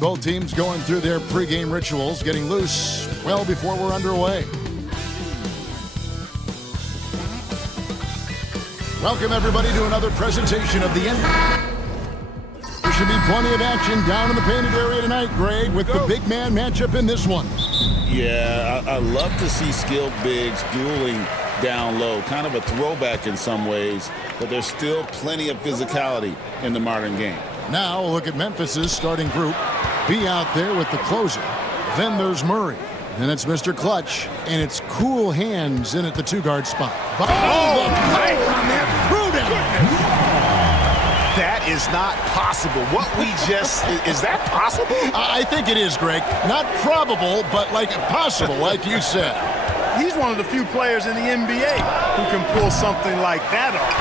both teams going through their pregame rituals, getting loose well before we're underway. Welcome, everybody, to another presentation of the NBA. There should be plenty of action down in the painted area tonight, Greg, with the big man matchup in this one. Yeah, I love to see skilled bigs dueling down low. Kind of a throwback in some ways, but there's still plenty of physicality in the modern game. Now, look at Memphis's starting group. Be out there with the closer. Then there's Murray. Then it's Mr. Clutch, and it's cool hands in at the two-guard spot. But that is not possible. What we just, is that possible? I think it is, Greg. Not probable, but like possible, like you said. He's one of the few players in the NBA who can pull something like that off.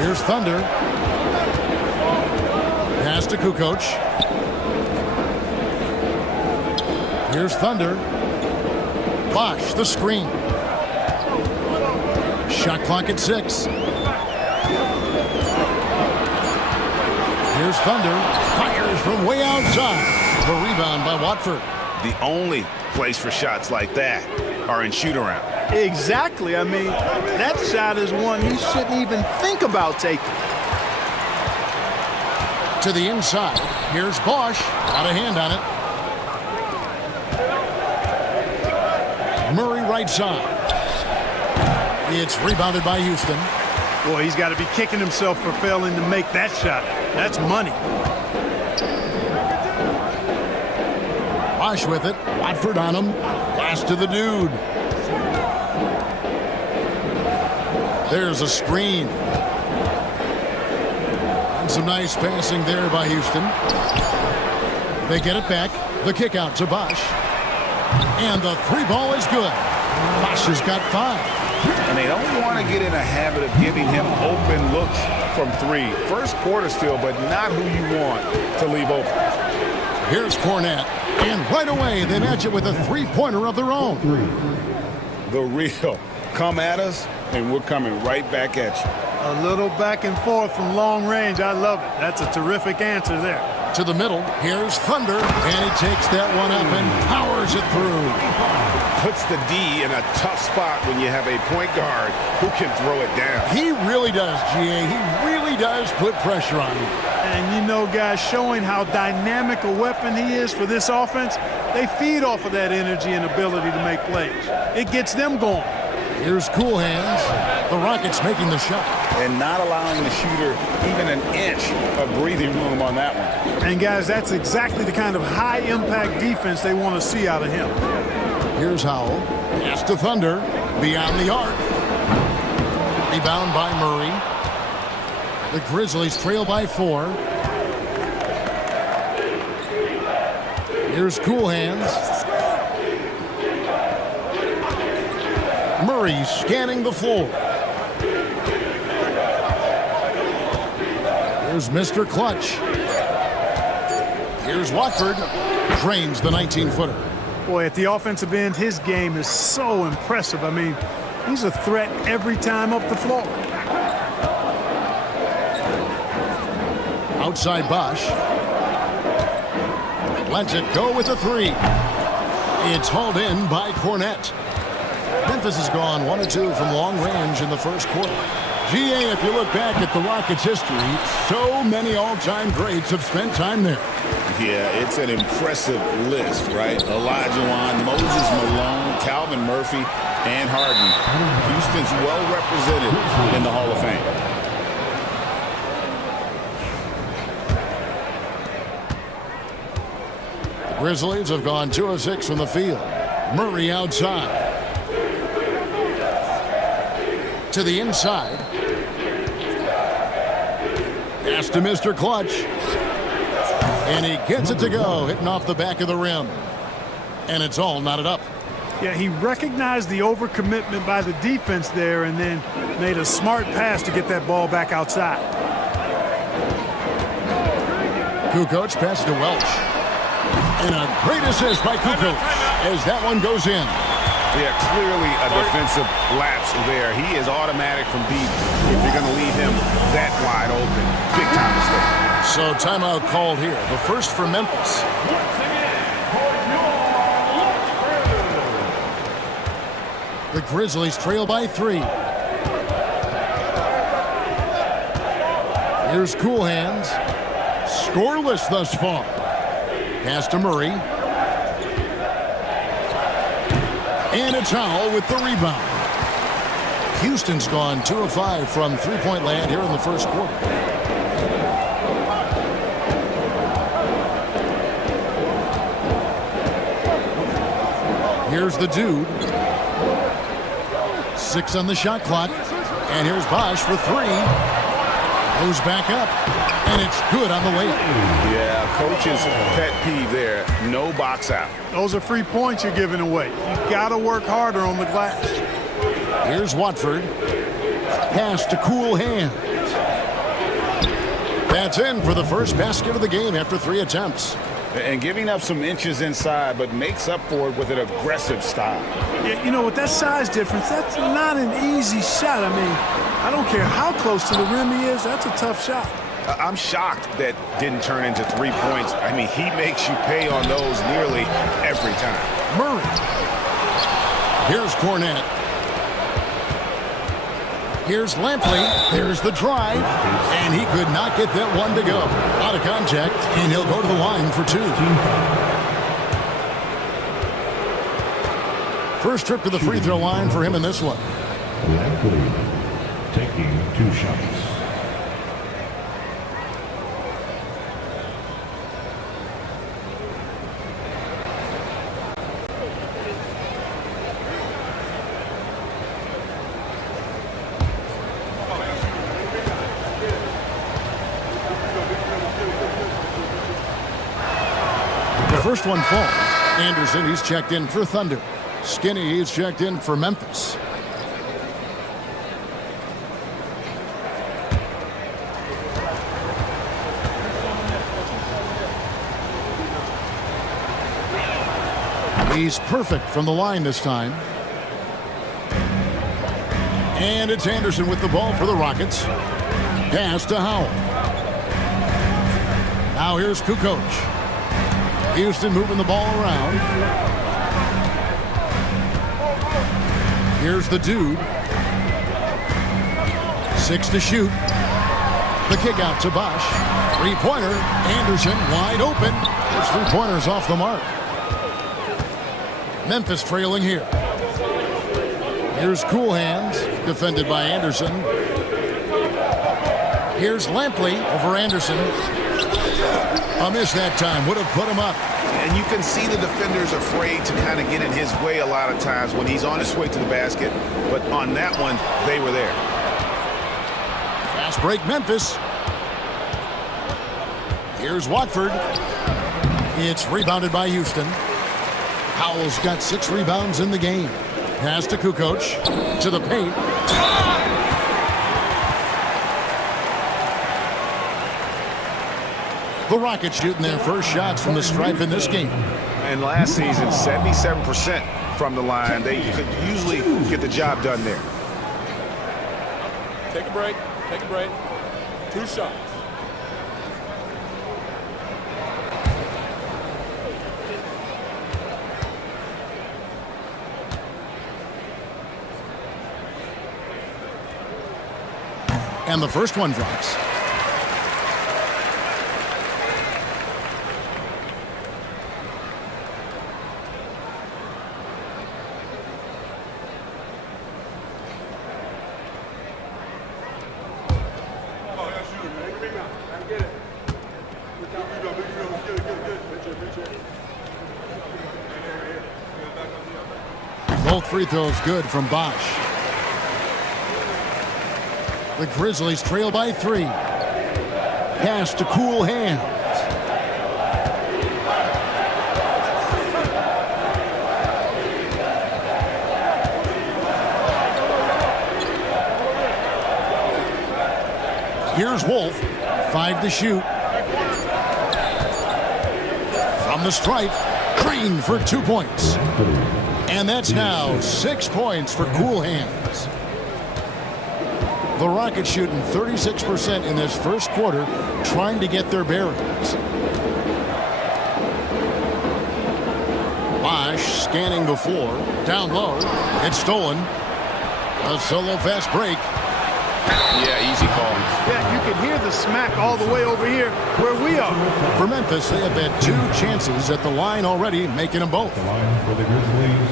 Here's Thunder. Pass to Kukoc. Here's Thunder. Bosh, the screen. Shot clock at 6. Here's Thunder. Fires from way outside. The rebound by Watford. The only place for shots like that are in shoot-around. Exactly. I mean, that shot is one you shouldn't even think about taking. To the inside. Here's Bosh. Got a hand on it. Murray right side. It's rebounded by Houston. Boy, he's got to be kicking himself for failing to make that shot. That's money. Bosh with it. Watford on him. Pass to the dude. There's a screen. And some nice passing there by Houston. They get it back. The kick out to Bosh. And the three ball is good. Bosh has got 5. And they don't want to get in a habit of giving him open looks from 3. First quarter still, but not who you want to leave open. Here's Cornette. And right away, they match it with a three-pointer of their own. The real. Come at us, and we're coming right back at you. A little back and forth from long range. I love it. That's a terrific answer there. To the middle. Here's Thunder. And he takes that one up and powers it through. Puts the D in a tough spot when you have a point guard who can throw it down. He really does, GA. He really does put pressure on him. And you know, guys, showing how dynamic a weapon he is for this offense, they feed off of that energy and ability to make plays. It gets them going. Here's Cool Hands. The Rockets making the shot. And not allowing the shooter even an inch of breathing room on that one. And, guys, that's exactly the kind of high-impact defense they want to see out of him. Here's Howell. Pass to Thunder. Beyond the arc. Rebound by Murray. The Grizzlies trail by 4. Here's Cool Hands. Murray scanning the floor. Here's Mr. Clutch. Here's Watford. Drains the 19-footer. Boy, at the offensive end, his game is so impressive. I mean, he's a threat every time up the floor. Outside Bosh. Lets it go with a 3. It's hauled in by Cornette. Memphis has gone 1 of 2 from long range in the first quarter. GA, if you look back at the Rockets' history, so many all-time greats have spent time there. Yeah, it's an impressive list, right? Olajuwon, Moses Malone, Calvin Murphy, and Harden. Houston's well represented in the Hall of Fame. The Grizzlies have gone 2 of 6 from the field. Murray outside. To the inside. Pass to Mr. Clutch. And he gets it to go, hitting off the back of the rim. And it's all knotted up. Yeah, he recognized the overcommitment by the defense there and then made a smart pass to get that ball back outside. Kukoc passes to Welch. And a great assist by Kukoc as that one goes in. Yeah, clearly a defensive lapse there. He is automatic from deep if you're going to leave him that wide open. Big time mistake. So timeout called here. The first for Memphis. The Grizzlies trail by 3. Here's Cool Hands. Scoreless thus far. Pass to Murray. And it's Howell with the rebound. Houston's gone 2 of 5 from three-point land here in the first quarter. Here's the dude. 6 on the shot clock. And here's Bosch for 3. Goes back up. And it's good on the layup. Yeah, coach's pet peeve there. No box out. Those are free points you're giving away. You got to work harder on the glass. Here's Watford. Pass to Cool Hands. That's in for the first basket of the game after 3 attempts. And giving up some inches inside, but makes up for it with an aggressive style. Yeah, you know, with that size difference, that's not an easy shot. I mean, I don't care how close to the rim he is. That's a tough shot. I'm shocked that didn't turn into 3 points. I mean, he makes you pay on those nearly every time. Murray. Here's Cornette. Here's Lampley. There's the drive. And he could not get that one to go. Out of contact, and he'll go to the line for 2. First trip to the free throw line for him in this one. Lampley taking 2 shots. First one falls. Anderson, he's checked in for Thunder. Skinny, he's checked in for Memphis. He's perfect from the line this time. And it's Anderson with the ball for the Rockets. Pass to Howell. Now here's Kukoc. Houston moving the ball around. Here's the dude. 6 to shoot. The kick out to Bosch. 3-pointer. Anderson wide open. Those 3-pointers off the mark. Memphis trailing here. Here's Cool Hands. Defended by Anderson. Here's Lampley over Anderson. A miss that time. Would have put him up. And you can see the defender's afraid to kind of get in his way a lot of times when he's on his way to the basket. But on that one, they were there. Fast break, Memphis. Here's Watford. It's rebounded by Houston. Howell's got 6 rebounds in the game. Pass to Kukoc. To the paint. The Rockets shooting their first shots from the stripe in this game. And last season, 77% from the line. They could usually get the job done there. Take a break. Take a break. 2 shots. And the first one drops. Both free throws good from Bosch. The Grizzlies trail by 3. Pass to Cool Hands. Here's Wolf. 5 to shoot. From the stripe, Green for 2 points. And that's now 6 points for Cool Hands. The Rockets shooting 36% in this first quarter, trying to get their bearings. Bosh scanning the floor. Down low. It's stolen. A solo fast break. Yeah, easy call. Yeah, you can hear the smack all the way over here where we are. For Memphis, they have had 2 chances at the line already, making them both. The line for the Grizzlies.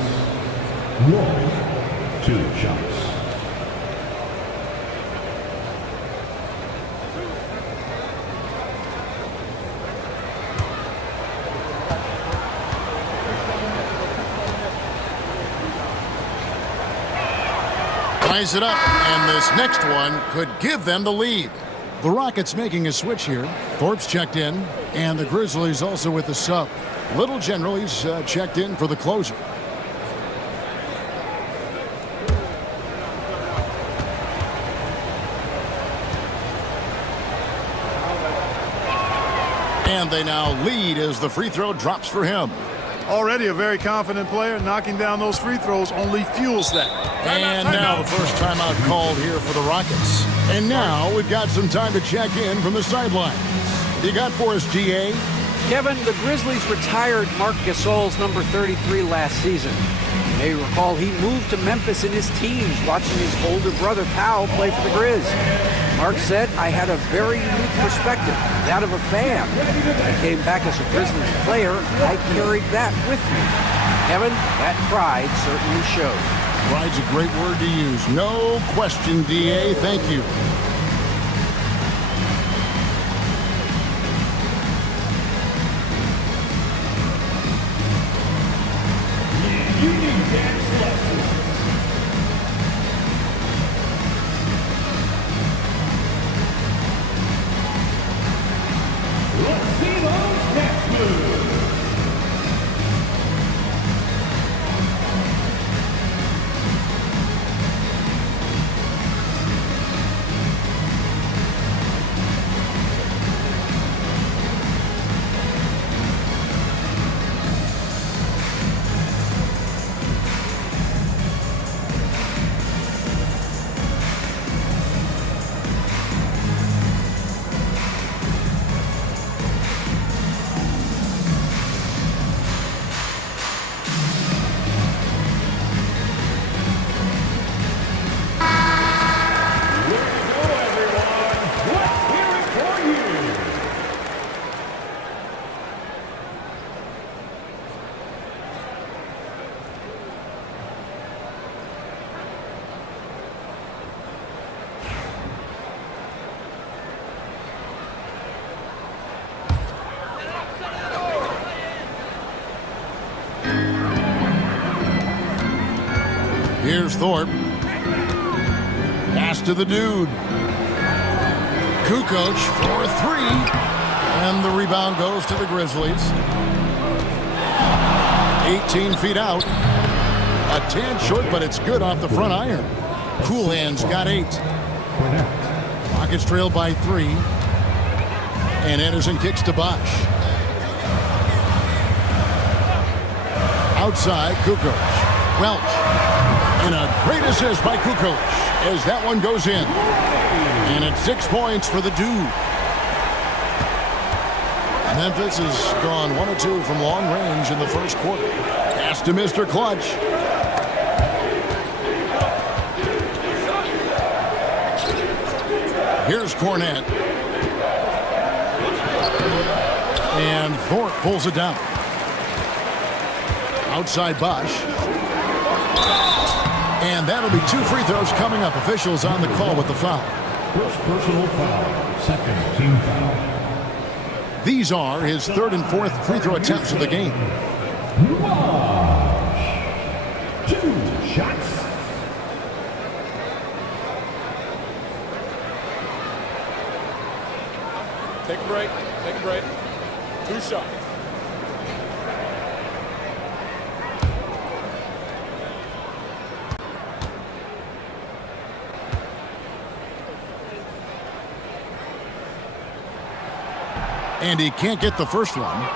1, 2 shots. Ties it up, and this next one could give them the lead. The Rockets making a switch here. Thorpe's checked in, and the Grizzlies also with the sub. Little Generally's checked in for the closer. And they now lead as the free throw drops for him. Already a very confident player. Knocking down those free throws only fuels that. And now the first timeout called here for the Rockets. And now we've got some time to check in from the sidelines. You got for us, GA? Kevin, the Grizzlies retired Marc Gasol's number 33 last season. You may recall he moved to Memphis in his teens, watching his older brother Powell play for the Grizz. Marc said, "I had a very unique perspective, that of a fan. I came back as a Grizzlies player. I carried that with me." Kevin, that pride certainly showed. Pride's a great word to use. No question, DA. Thank you. Here's Thorpe. Pass to the dude. Kukoc for 3. And the rebound goes to the Grizzlies. 18 feet out. A tad short, but it's good off the front iron. Cool Hands got 8. Rockets trail by 3. And Anderson kicks to Bosh. Outside, Kukoc. Welch. And a great assist by Kukoc as that one goes in. And it's 6 points for the dude. Memphis has gone 1 of 2 from long range in the first quarter. Pass to Mr. Clutch. Here's Cornette. And Thorpe pulls it down. Outside Bosh. And that'll be 2 free throws coming up. Officials on the call with the foul. First personal foul. Second team foul. These are his 3rd and 4th free throw attempts of the game. 2 shots. Take a break. Take a break. 2 shots. And he can't get the first one.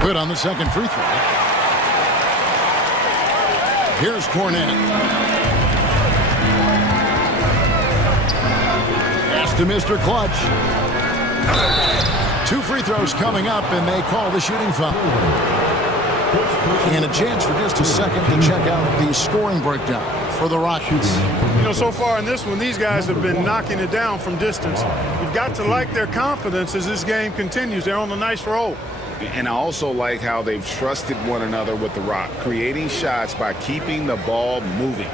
Good on the second free throw. Here's Cornette. Pass to Mr. Clutch. 2 free throws coming up, and they call the shooting foul. And a chance for just a second to check out the scoring breakdown for the Rockets. You know, so far in this one, these guys have been knocking it down from distance. You've got to like their confidence as this game continues. They're on a nice roll. And I also like how they've trusted one another with the rock, creating shots by keeping the ball moving.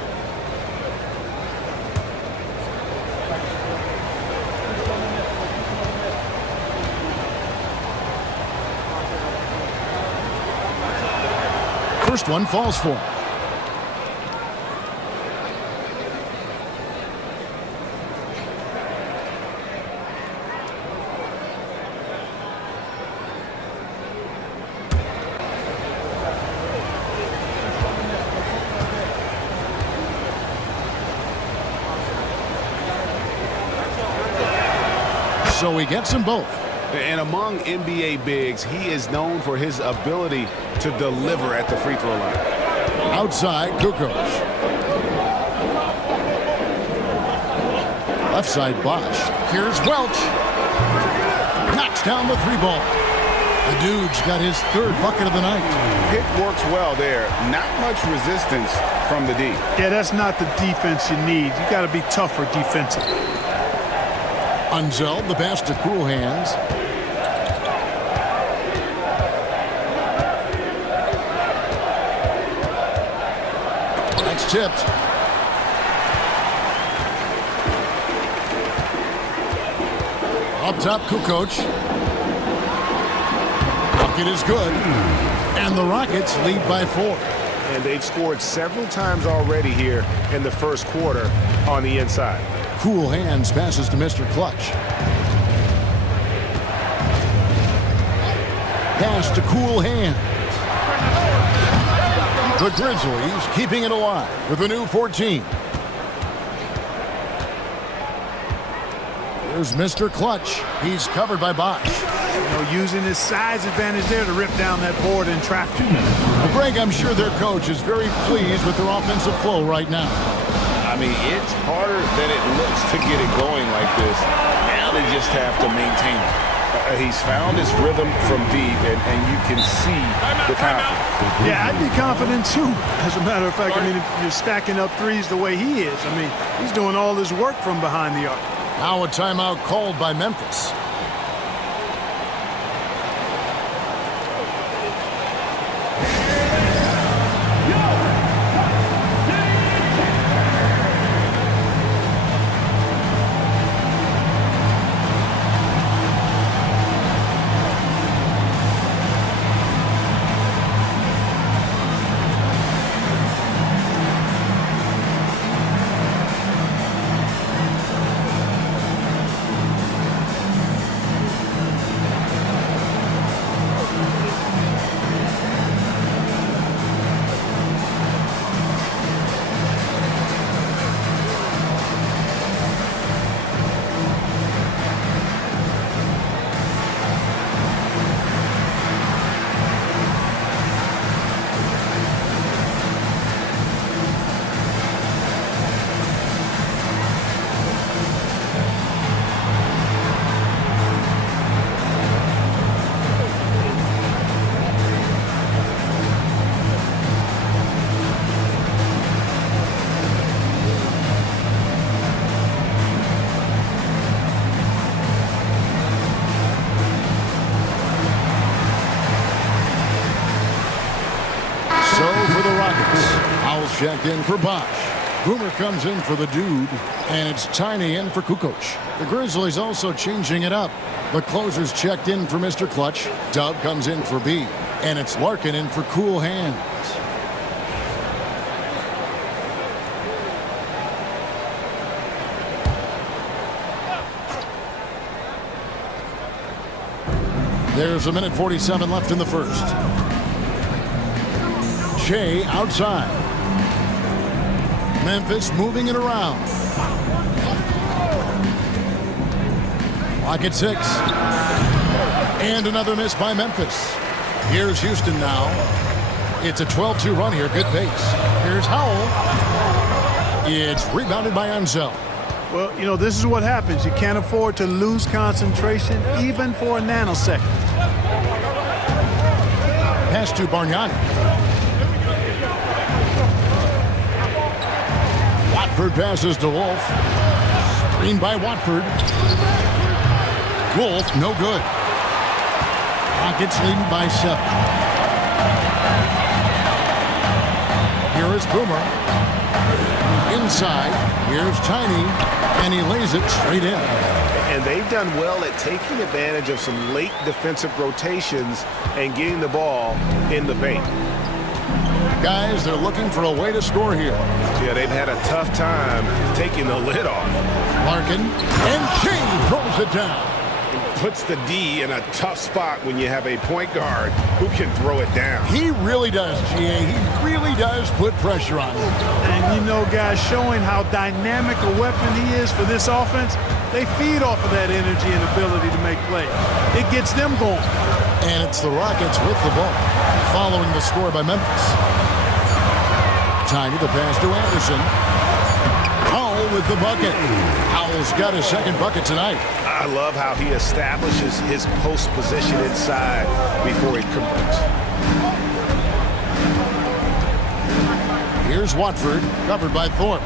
First one falls for him. So he gets them both. And among NBA bigs, he is known for his ability to deliver at the free throw line. Outside, Kukoc. Left side, Bosch. Here's Welch. Knocks down the 3 ball. The dude's got his 3rd bucket of the night. Pick works well there. Not much resistance from the D. Yeah, that's not the defense you need. You got to be tougher defensively. Unzel, the pass to Cool Hands. That's tipped. Up top, Kukoc. Bucket is good. And the Rockets lead by 4. And they've scored several times already here in the first quarter on the inside. Cool Hands passes to Mr. Clutch. Pass to Cool Hands. The Grizzlies keeping it alive with a new 14. Here's Mr. Clutch. He's covered by Bosch. You know, using his size advantage there to rip down that board in traffic. Well, Greg, I'm sure their coach is very pleased with their offensive flow right now. I mean, it's harder than it looks to get it going like this. Now they just have to maintain it. He's found his rhythm from deep, and you can see the confidence. Yeah, I'd be confident too. As a matter of fact, I mean, if you're stacking up threes the way he is, I mean, he's doing all his work from behind the arc. Now a timeout called by Memphis. Checked in for Bosch. Boomer comes in for the dude, and it's Tiny in for Kukoc. The Grizzlies also changing it up. The closer's checked in for Mr. Clutch. Dub comes in for B, and it's Larkin in for Cool Hands. There's 1:47 left in the first. Shea outside. Memphis moving it around. Clock at 6. And another miss by Memphis. Here's Houston now. It's a 12-2 run here. Good pace. Here's Howell. It's rebounded by Ansel. Well, you know, this is what happens. You can't afford to lose concentration even for a nanosecond. Pass to Bargnani. Watford passes to Wolf. Screen by Watford. Wolf, no good. Rockets leading by 7. Here is Boomer. Inside. Here's Tiny. And he lays it straight in. And they've done well at taking advantage of some late defensive rotations and getting the ball in the paint. Guys, they're looking for a way to score here. Yeah, they've had a tough time taking the lid off. Larkin. And Shane throws it down. Puts the D in a tough spot when you have a point guard who can throw it down. He really does, GA. He really does put pressure on him. And you know, guys, showing how dynamic a weapon he is for this offense, they feed off of that energy and ability to make plays. It gets them going. And it's the Rockets with the ball, following the score by Memphis. Tiny, the pass to Anderson. Howell with the bucket. Howell's got his second bucket tonight. I love how he establishes his post position inside before he converts. Here's Watford, covered by Thorpe.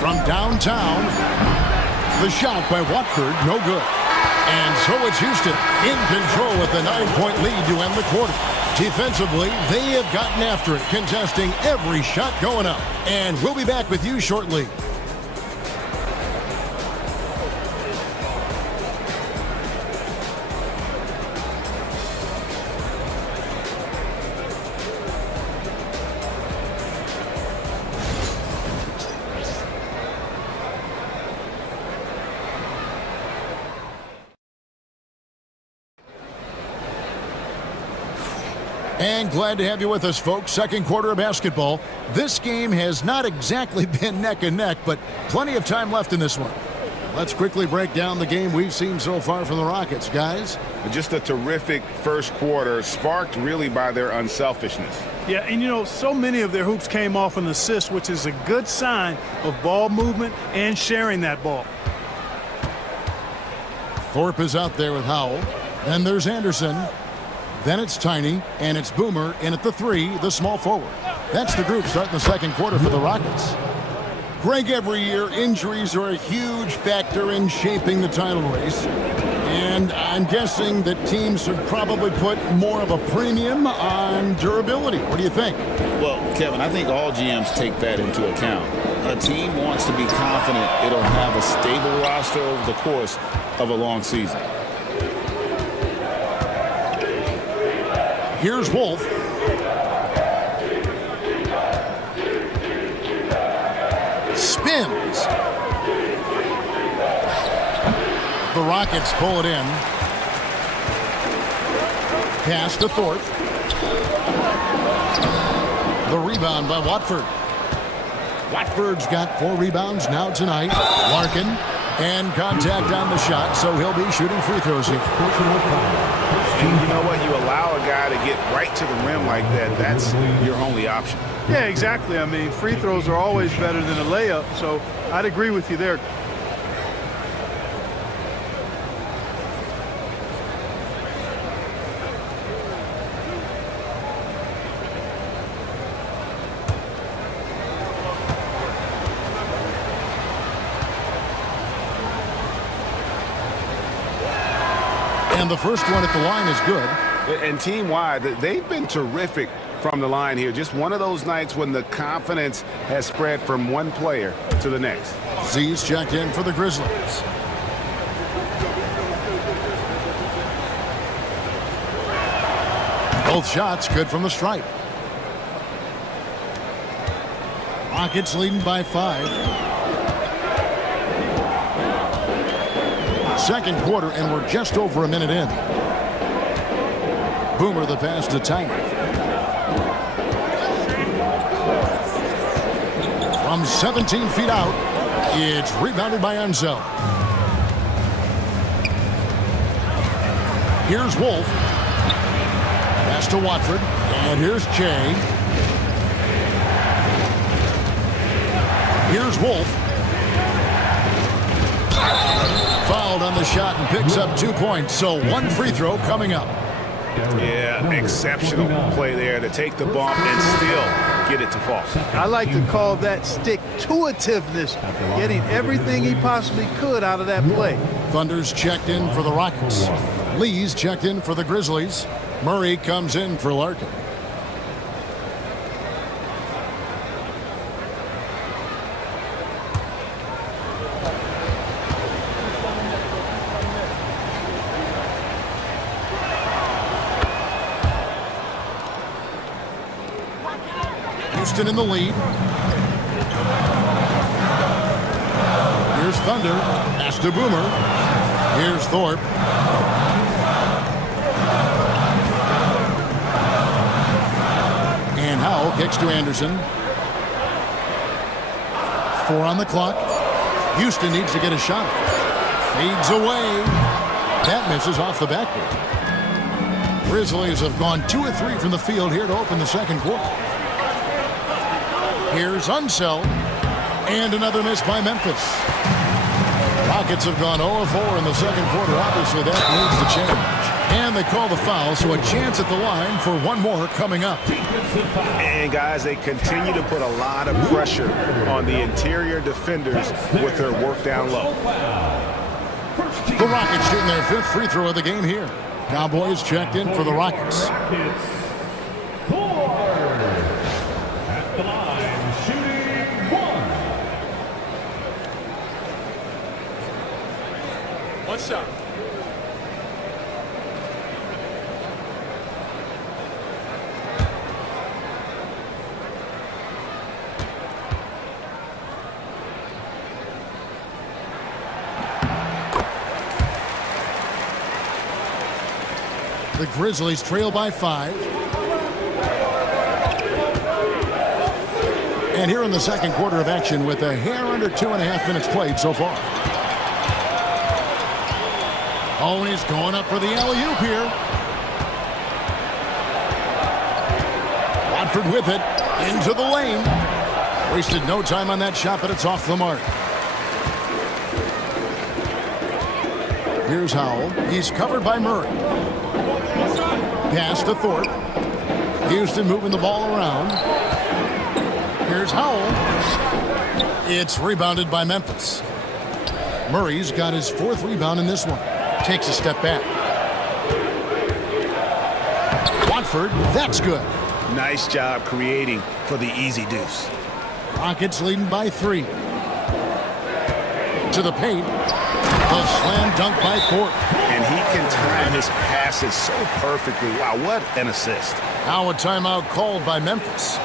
From downtown, the shot by Watford, no good. And so it's Houston in control with a 9-point lead to end the quarter. Defensively, they have gotten after it, contesting every shot going up. And we'll be back with you shortly. And glad to have you with us, folks. Second quarter of basketball. This game has not exactly been neck and neck, but plenty of time left in this one. Let's quickly break down the game we've seen so far from the Rockets, guys. Just a terrific first quarter, sparked really by their unselfishness. Yeah, and you know, so many of their hoops came off an assist, which is a good sign of ball movement and sharing that ball. Thorpe is out there with Howell. Then there's Anderson. Then it's Tiny, and it's Boomer in at the 3, the small forward. That's the group starting the second quarter for the Rockets. Greg, every year, injuries are a huge factor in shaping the title race. And I'm guessing that teams should probably put more of a premium on durability. What do you think? Well, Kevin, I think all GMs take that into account. A team wants to be confident it'll have a stable roster over the course of a long season. Here's Wolf. Spins. The Rockets pull it in. Pass to Thorpe. The rebound by Watford. Watford's got 4 rebounds now tonight. Larkin. And contact on the shot, so he'll be shooting free throws here. And you know what? You allow a guy to get right to the rim like that, that's your only option. Yeah, exactly. I mean, free throws are always better than a layup, so I'd agree with you there. And the first one at the line is good. And team-wide, they've been terrific from the line here. Just one of those nights when the confidence has spread from one player to the next. Z's checked in for the Grizzlies. Both shots good from the stripe. Rockets leading by 5. Second quarter, and we're just over a minute in. Boomer the pass to Tiny. From 17 feet out, it's rebounded by Ansel. Here's Wolf. Pass to Watford. And here's Jay. Here's Wolf. Fouled on the shot and picks up 2 points. So one free throw coming up. Yeah, exceptional play there to take the bump and still get it to fall. I like to call that stick-to-itiveness, getting everything he possibly could out of that play. Thunder's checked in for the Rockets. Lee's checked in for the Grizzlies. Murray comes in for Larkin. Houston in the lead. Here's Thunder. Pass to Boomer. Here's Thorpe. And Howell kicks to Anderson. 4 on the clock. Houston needs to get a shot. Fades away. That misses off the backboard. Grizzlies have gone 2 of 3 from the field here to open the second quarter. Here's Unseld. And another miss by Memphis. Rockets have gone 0 of 4 in the second quarter. Obviously, that needs to change. And they call the foul, so a chance at the line for one more coming up. And, guys, they continue to put a lot of pressure on the interior defenders with their work down low. The Rockets shooting their 5th free throw of the game here. Cowboys checked in for the Rockets. One shot. The Grizzlies trail by 5. And here in the second quarter of action with a hair under 2.5 minutes played so far. Oh, and he's going up for the alley-oop here. Watford with it into the lane. Wasted no time on that shot, but it's off the mark. Here's Howell. He's covered by Murray. Pass to Thorpe. Houston moving the ball around. Here's Howell. It's rebounded by Memphis. Murray's got his 4th rebound in this one. Takes a step back. Watford, that's good. Nice job creating for the easy deuce. Rockets leading by 3. To the paint. A slam dunk by Thorpe. And he can time his passes so perfectly. Wow, what an assist. Now a timeout called by Memphis.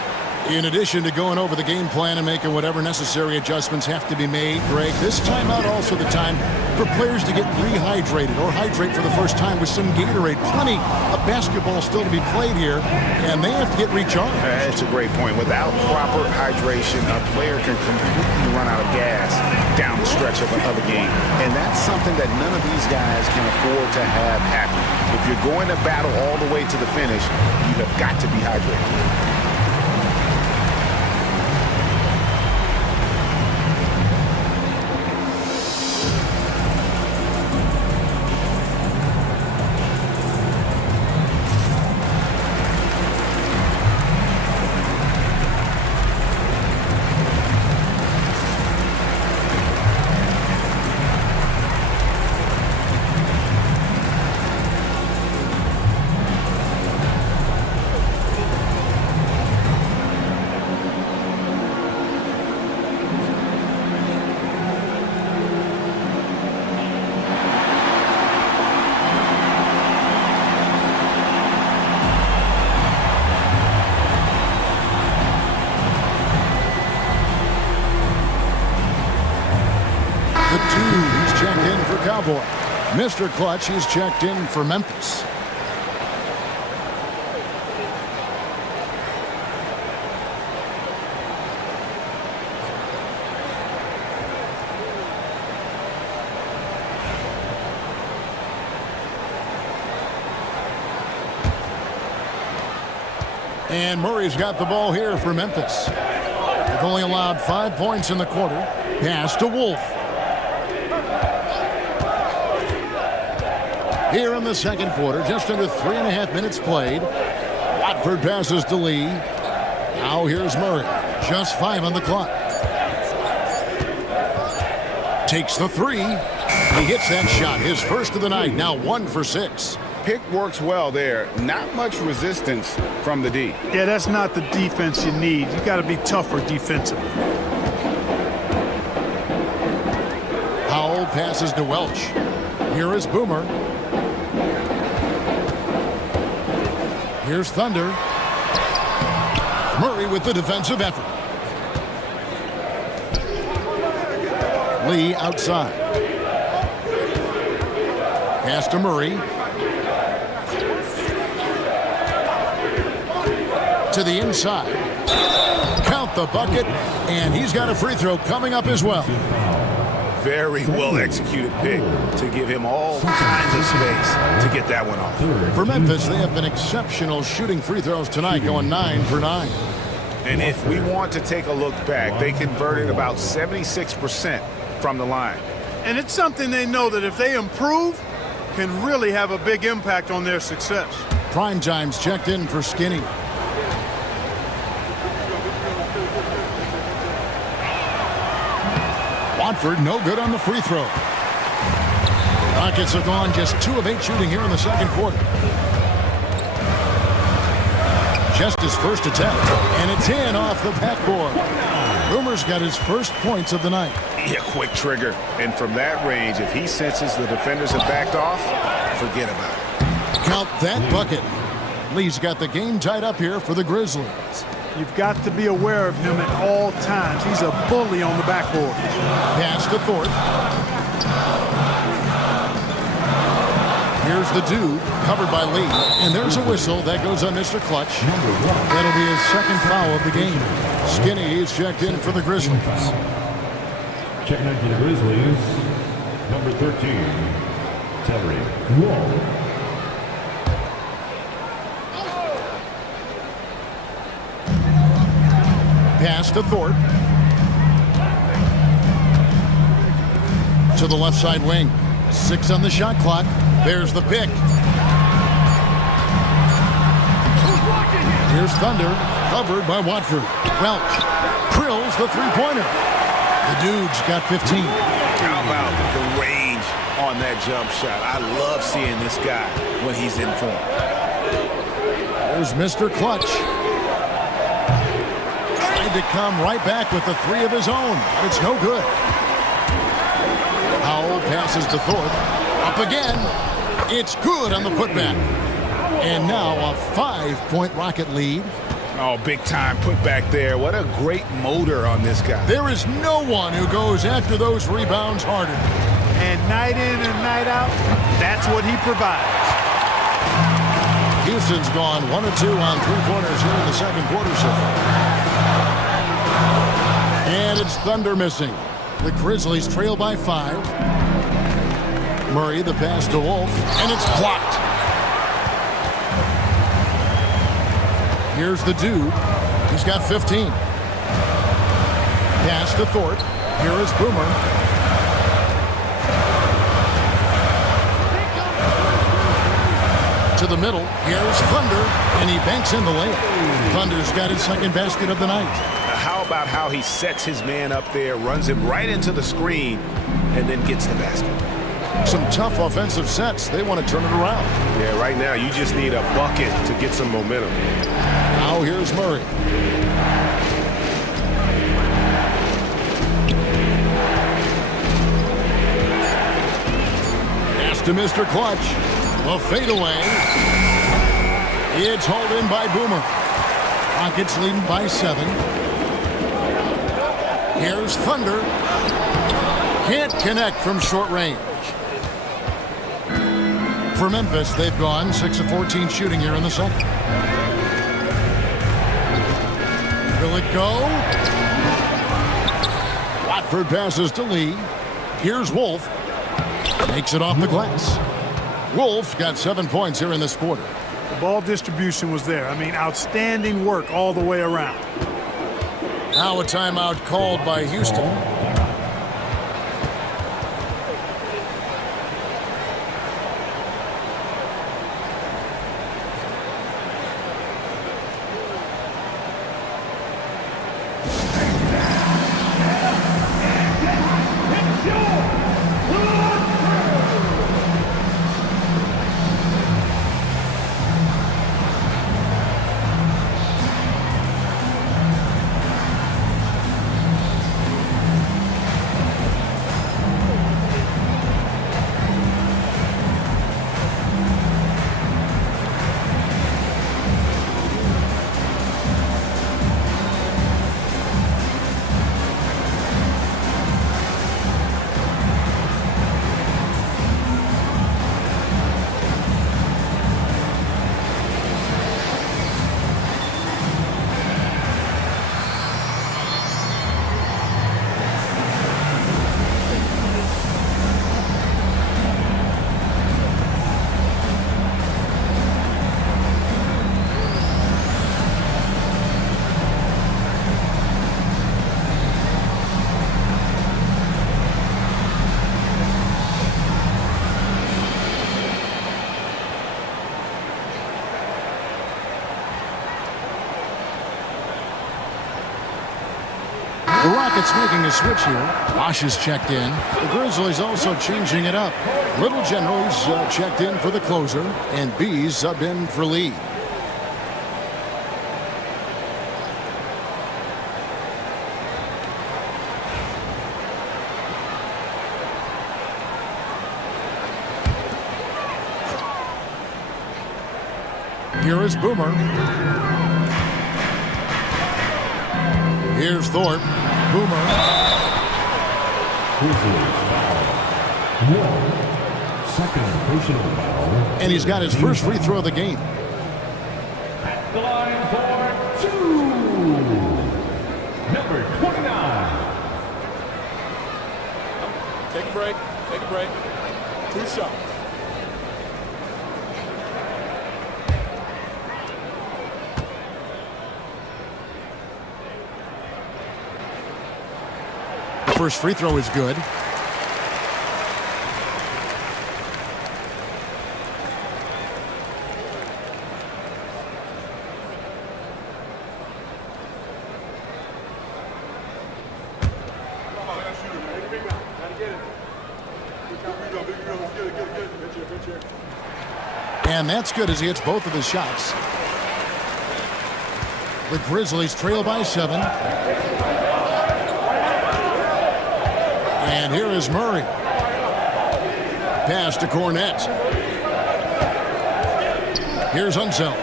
In addition to going over the game plan and making whatever necessary adjustments have to be made, Greg, this timeout also the time for players to get rehydrated or hydrate for the first time with some Gatorade. Plenty of basketball still to be played here, and they have to get recharged. That's a great point. Without proper hydration, a player can completely run out of gas down the stretch of another game. And that's something that none of these guys can afford to have happen. If you're going to battle all the way to the finish, you have got to be hydrated. He's checked in for Cowboy. Mr. Clutch, he's checked in for Memphis. And Murray's got the ball here for Memphis. They've only allowed 5 points in the quarter. Pass to Wolf. Here in the second quarter, just under 3.5 minutes played. Watford passes to Lee. Now here's Murray. Just 5 on the clock. Takes the 3. He hits that shot. His first of the night. Now 1 for 6. Pick works well there. Not much resistance from the D. Yeah, that's not the defense you need. You got to be tougher defensively. Powell passes to Welch. Here is Boomer. Here's Thunder. Murray with the defensive effort. Lee outside. Pass to Murray. To the inside. Count the bucket, and he's got a free throw coming up as well. Very well executed pick to give him all kinds of space to get that one off. For Memphis, they have been exceptional shooting free throws tonight, going 9 for 9. And if we want to take a look back, they converted about 76% from the line. And it's something they know that if they improve, can really have a big impact on their success. Prime Time's checked in for Skinny. Watford no good on the free throw. Rockets have gone just 2 of 8 shooting here in the second quarter. Just his first attempt, and it's in off the backboard. Boomer's got his first points of the night. Yeah, quick trigger. And from that range, if he senses the defenders have backed off, forget about it. Count that bucket. Lee's got the game tied up here for the Grizzlies. You've got to be aware of him at all times. He's a bully on the backboard. Pass to Thorpe. Here's the dude, covered by Lee. And there's a whistle that goes on Mr. Clutch. That'll be his second foul of the game. Skinny is checked in for the Grizzlies. Checking out for the Grizzlies, number 13, Terry Wall. Pass to Thorpe. To the left side wing. 6 on the shot clock. There's the pick. Here's Thunder, covered by Watford. Welch drills the three-pointer. The dude's got 15. How about the range on that jump shot? I love seeing this guy when he's in form. There's Mr. Clutch. Tried to come right back with the 3 of his own, but it's no good. Powell passes to Thorpe. Up again. It's good on the putback. And now a 5-point Rocket lead. Oh, big time putback there. What a great motor on this guy. There is no one who goes after those rebounds harder. And night in and night out, that's what he provides. Houston's gone 1 of 2 on 3-pointers here in the second quarter so far. And it's Thunder missing. The Grizzlies trail by 5. Murray, the pass to Wolf, and it's blocked. Here's the dude. He's got 15. Pass to Thorpe. Here is Boomer. To the middle. Here's Thunder, and he banks in the layup. Thunder's got his second basket of the night. How about how he sets his man up there, runs him right into the screen, and then gets the basket? Some tough offensive sets. They want to turn it around. Yeah, right now you just need a bucket to get some momentum. Now here's Murray. Pass to Mr. Clutch. A fadeaway. It's hauled in by Boomer. Rockets leading by 7. Here's Thunder. Can't connect from short range. For Memphis, they've gone 6 of 14 shooting here in the second. Will it go? Watford passes to Lee. Here's Wolf. Makes it off the glass. Wolf got 7 points here in this quarter. The ball distribution was there. I mean, outstanding work all the way around. Now a timeout called by Houston. The Rockets making a switch here. Bosh is checked in. The Grizzlies also changing it up. Little General's checked in for the closer, and B's subbed in for Lee. Here is Boomer. Here's Thorpe. Boomer. Second personal foul. And he's got his first free throw of the game. At the line for two. Number 29. Take a break. Take a break. 2 shots. First free throw is good. And that's good as he hits both of his shots. The Grizzlies trail by 7. And here is Murray. Pass to Cornette. Here's Unseld.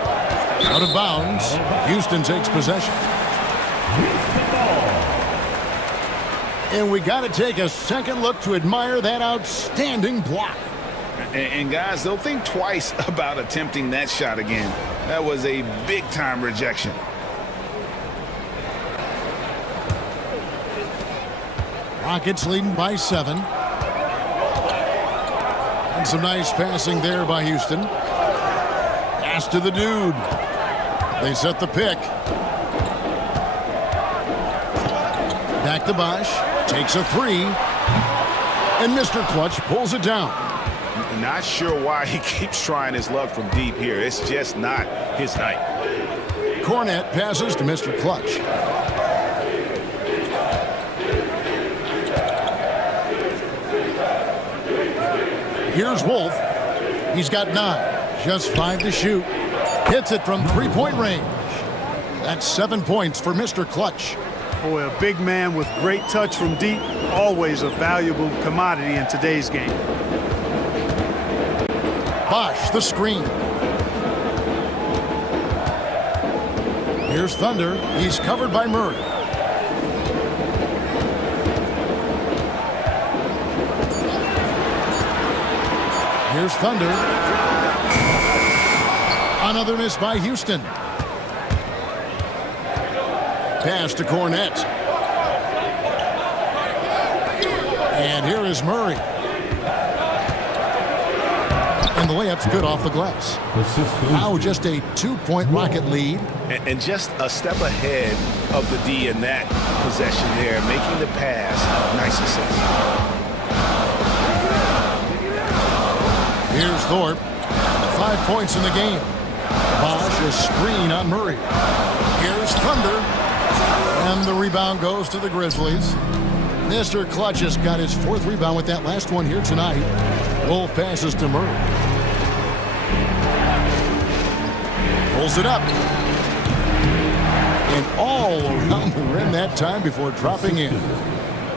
Out of bounds. Houston takes possession. And we got to take a second look to admire that outstanding block. And guys, they'll think twice about attempting that shot again. That was a big-time rejection. Rockets leading by 7. And some nice passing there by Houston. Pass to the dude. They set the pick. Back to Bosh. Takes a 3. And Mr. Clutch pulls it down. Not sure why he keeps trying his luck from deep here. It's just not his night. Cornette passes to Mr. Clutch. Here's Wolf. He's got 9. Just 5 to shoot. Hits it from 3-point range. That's 7 points for Mr. Clutch. Boy, a big man with great touch from deep. Always a valuable commodity in today's game. Bosh, the screen. Here's Thunder. He's covered by Murray. Here's Thunder. Another miss by Houston. Pass to Cornette. And here is Murray. And the layup's good off the glass. Now just a 2-point Rocket lead. And just a step ahead of the D in that possession there, making the pass. Nice assist. Here's Thorpe. 5 points in the game. Bosch a screen on Murray. Here's Thunder. And the rebound goes to the Grizzlies. Mr. Clutch has got his 4th rebound with that last one here tonight. Wolf passes to Murray. Pulls it up. And all around the rim that time before dropping in.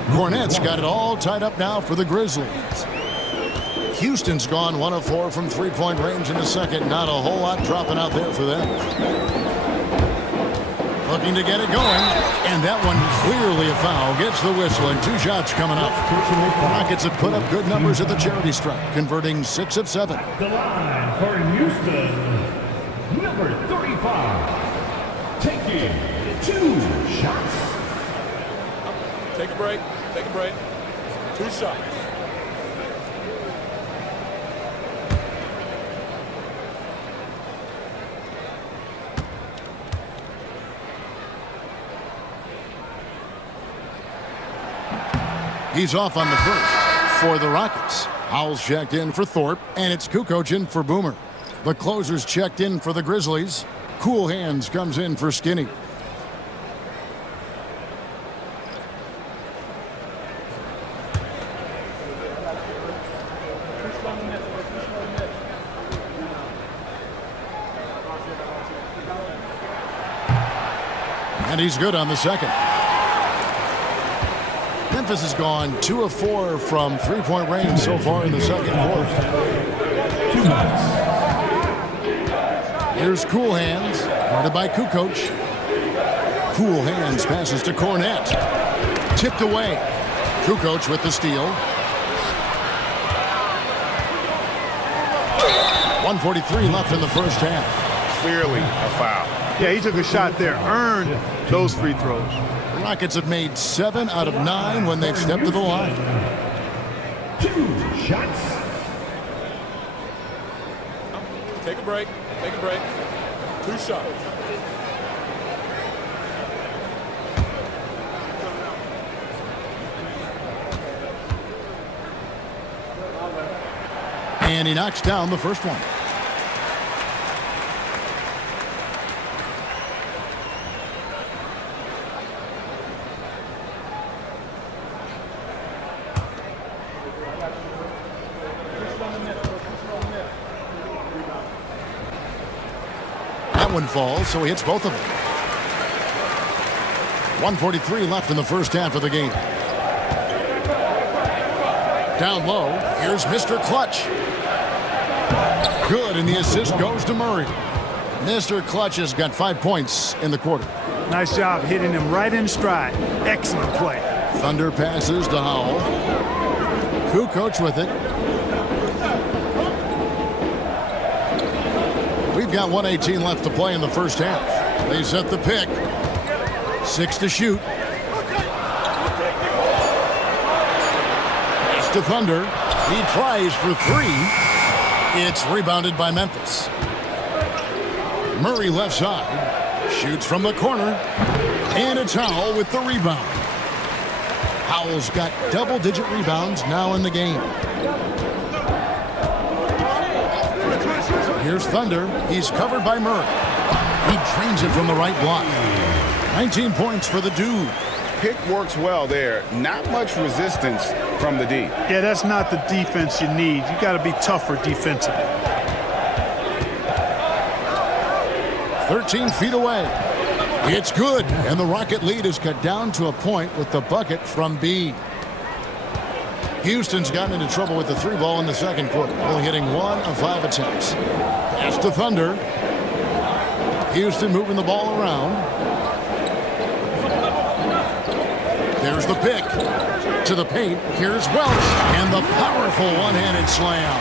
Cornette's got it all tied up now for the Grizzlies. Houston's gone 1 of 4 from 3-point range in the second. Not a whole lot dropping out there for them. Looking to get it going. And that one clearly a foul. Gets the whistle and 2 shots coming up. Rockets have put up good numbers at the charity stripe, converting 6 of 7. The line for Houston, number 35, taking 2 shots. Take a break. Take a break. 2 shots. He's off on the first for the Rockets. Howell's checked in for Thorpe, and it's Kukoc in for Boomer. The closer's checked in for the Grizzlies. Cool Hands comes in for Skinny. And he's good on the second. Memphis has gone 2 of 4 from 3-point range so far in the second quarter. Here's Cool Hands, guarded by Kukoc. Cool Hands passes to Cornette. Tipped away. Kukoc with the steal. 1:43 left in the first half. Clearly a foul. Yeah, he took a shot there. Earned those free throws. The Rockets have made 7 out of 9 when they've stepped to the line. 2 shots. Take a break. Take a break. 2 shots. And he knocks down the first one. That one falls, so he hits both of them. 1:43 left in the first half of the game. Down low, here's Mr. Clutch. Good, and the assist goes to Murray. Mr. Clutch has got 5 points in the quarter. Nice job hitting him right in stride. Excellent play. Thunder passes to Howell. Kukoc with it. We've got 1:18 left to play in the first half. They set the pick. 6 to shoot. It's to Thunder. He tries for 3. It's rebounded by Memphis. Murray left side. Shoots from the corner. And it's Howell with the rebound. Howell's got double-digit rebounds now in the game. Here's Thunder. He's covered by Murray. He drains it from the right block. 19 points for the dude. Pick works well there. Not much resistance from the D. Yeah, that's not the defense you need. You got to be tougher defensively. 13 feet away. It's good, and the Rocket lead is cut down to a point with the bucket from B. Houston's gotten into trouble with the 3 ball in the second quarter, only hitting 1 of 5 attempts. Pass to Thunder. Houston moving the ball around. There's the pick. To the paint. Here's Welch. And the powerful one-handed slam.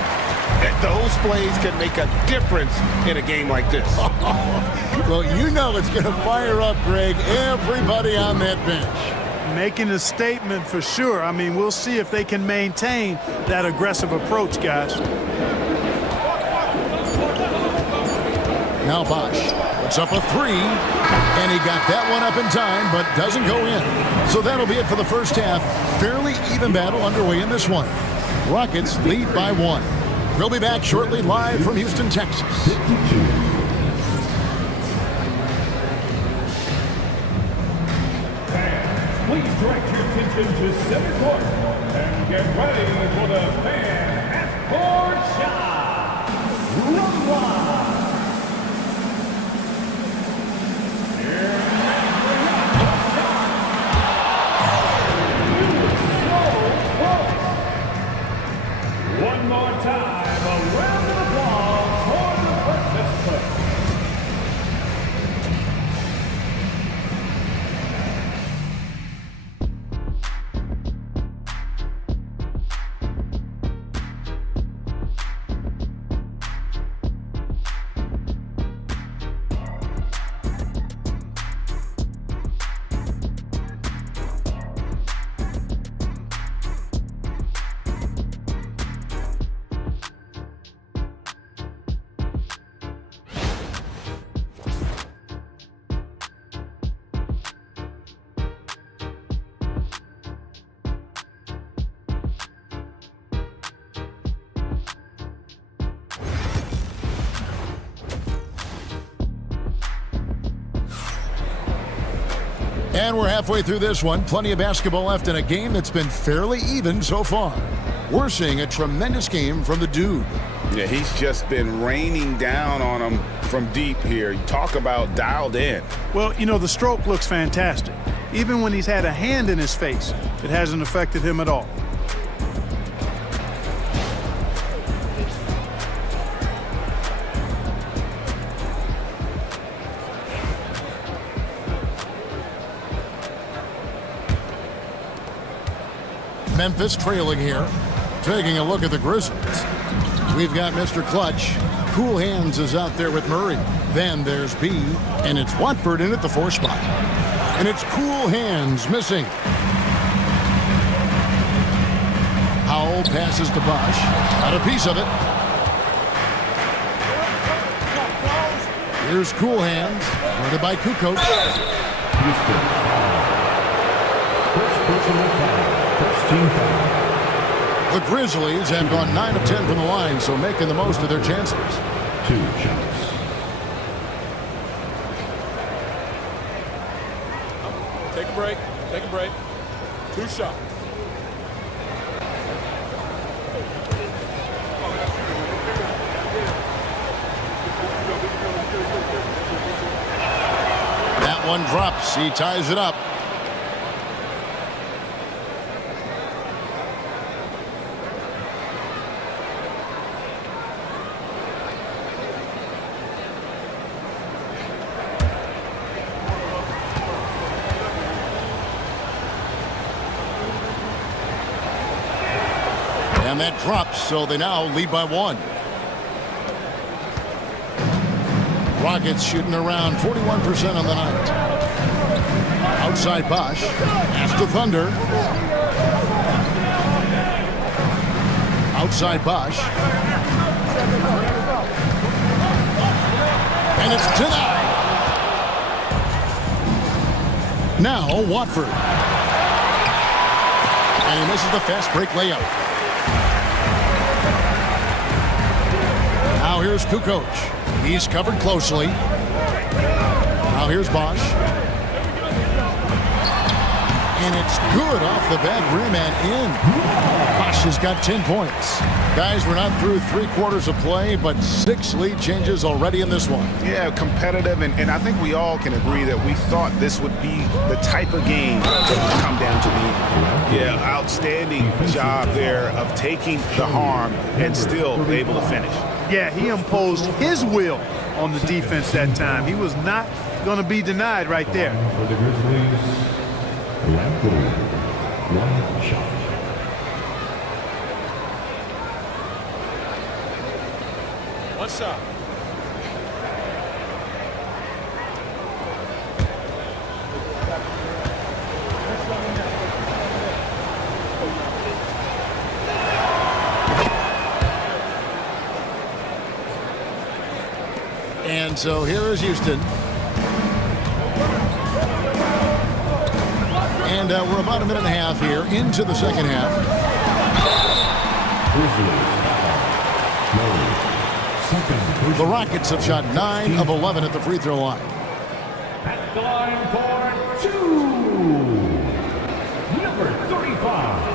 Those plays can make a difference in a game like this. Well, you know it's going to fire up, Greg, everybody on that bench. Making a statement for sure. I mean, we'll see if they can maintain that aggressive approach, guys. Now Bosch puts up a three, and he got that one up in time, but doesn't go in. So that'll be it for the first half. Fairly even battle underway in this one. Rockets lead by 1. We'll be back shortly live from Houston, Texas. 52. Please direct your attention to center court and get ready for the fan half-court shot. Run line. Here is the shot. So close. One more time, a round of applause for the participants. And we're halfway through this one. Plenty of basketball left in a game that's been fairly even so far. We're seeing a tremendous game from the dude. Yeah, he's just been raining down on him from deep here. You talk about dialed in. Well, you know, the stroke looks fantastic. Even when he's had a hand in his face, it hasn't affected him at all. Memphis trailing here. Taking a look at the Grizzlies. We've got Mr. Clutch. Cool Hands is out there with Murray. Then there's B, and it's Watford in at the 4 spot. And it's Cool Hands missing. Powell passes to Bosch. Got a piece of it. Here's Cool Hands, guarded by Kukoc. Houston foul. First personal foul. First team foul. The Grizzlies have gone 9 of 10 from the line, so making the most of their chances. 2 shots. Take a break. Take a break. 2 shots. That one drops. He ties it up. And that drops, so they now lead by 1. Rockets shooting around 41% on the night. Outside Bosch. Pass to Thunder. Outside Bosch. And it's denied. Now Watford. And he misses the fast break layup. Now here's Kukoc. He's covered closely. Now here's Bosch. And it's good off the back rim and in. Bosch has got 10 points. Guys, we're not through 3 quarters of play, but 6 lead changes already in this one. Yeah, competitive, and I think we all can agree that we thought this would be the type of game that would come down to the end. Yeah, outstanding job there of taking the harm and still able to finish. Yeah, he imposed his will on the defense that time. He was not going to be denied right there. For the Grizzlies, Lambo, 1 shot. One shot. And And so here is Houston. And we're about a minute and a half here into the second half. The Rockets have shot 9 of 11 at the free throw line. At the line for 2, number 35.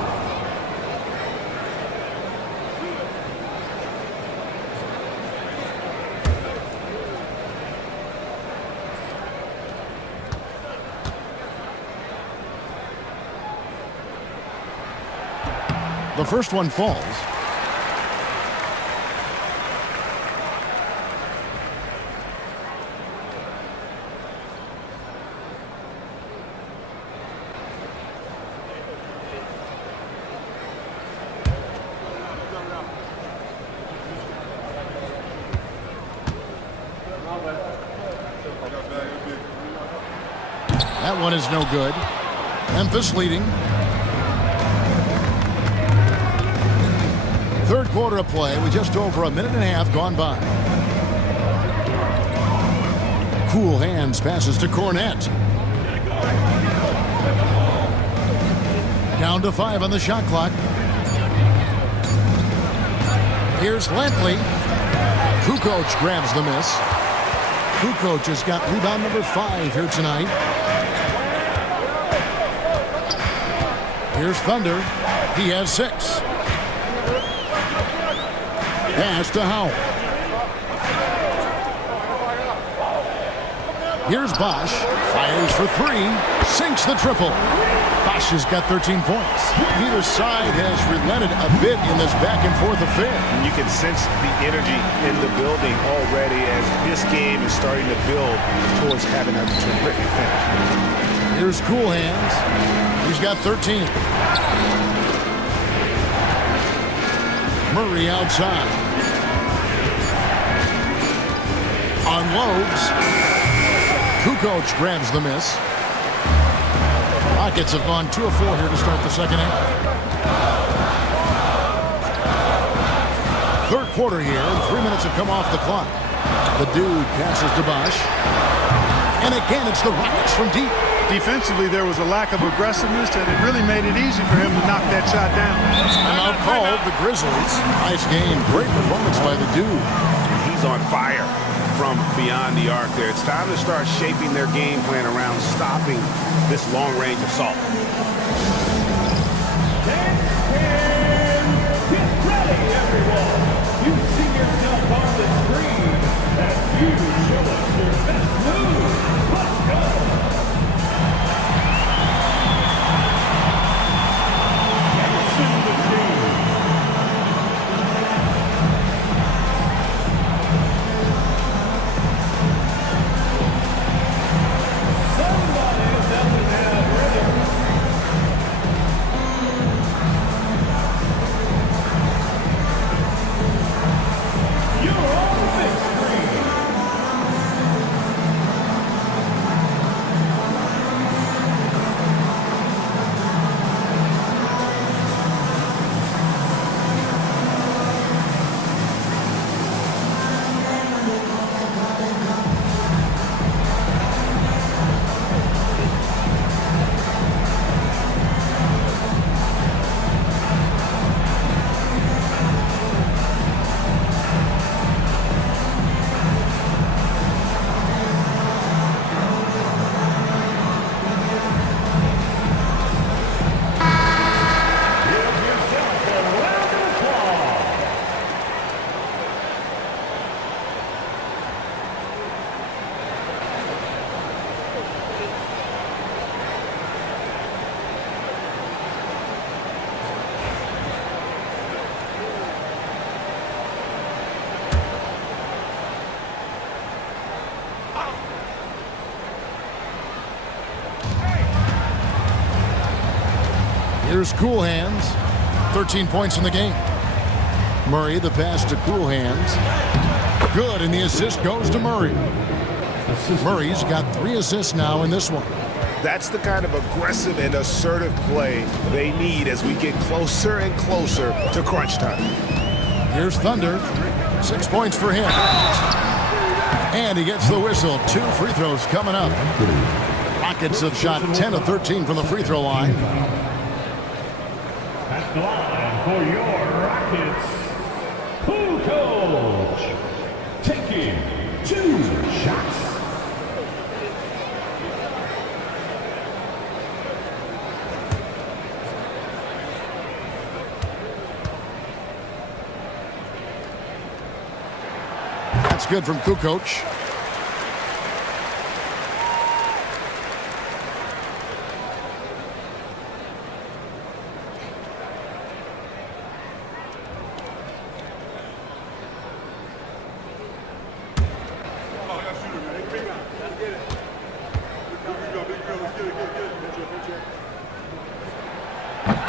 The first one falls. That one is no good. Memphis leading. Third quarter of play with just over a minute and a half gone by. Cool hands passes to Cornette. Down to 5 on the shot clock. Here's Lentley. Kukoc grabs the miss. Kukoc has got rebound number 5 here tonight. Here's Thunder. He has 6. Pass to Howell. Here's Bosch. Fires for 3. Sinks the triple. Bosch has got 13 points. Neither side has relented a bit in this back and forth affair. And you can sense the energy in the building already as this game is starting to build towards having a terrific finish. Here's Cool Hands. He's got 13. Murray outside. Unloads. Kukoc grabs the miss. Rockets have gone 2 of 4 here to start the second half. Third quarter here, and 3 minutes have come off the clock. The dude passes to Bosch. And again, it's the Rockets from deep. Defensively, there was a lack of aggressiveness, and it really made it easy for him to knock that shot down. Timeout called the Grizzlies. Nice game. Great performance by the dude. He's on fire from beyond the arc there. It's time to start shaping their game plan around stopping this long-range assault. Get ready, everyone. You see yourself on the screen as you show us your best move. Let's go. Here's Cool Hands. 13 points in the game. Murray, the pass to Cool Hands. Good, and the assist goes to Murray. Murray's got 3 assists now in this one. That's the kind of aggressive and assertive play they need as we get closer and closer to crunch time. Here's Thunder. 6 points for him. And he gets the whistle. 2 free throws coming up. Rockets have shot 10 of 13 from the free throw line. At the line for your Rockets, Kukoc, taking 2 shots. That's good from Kukoc.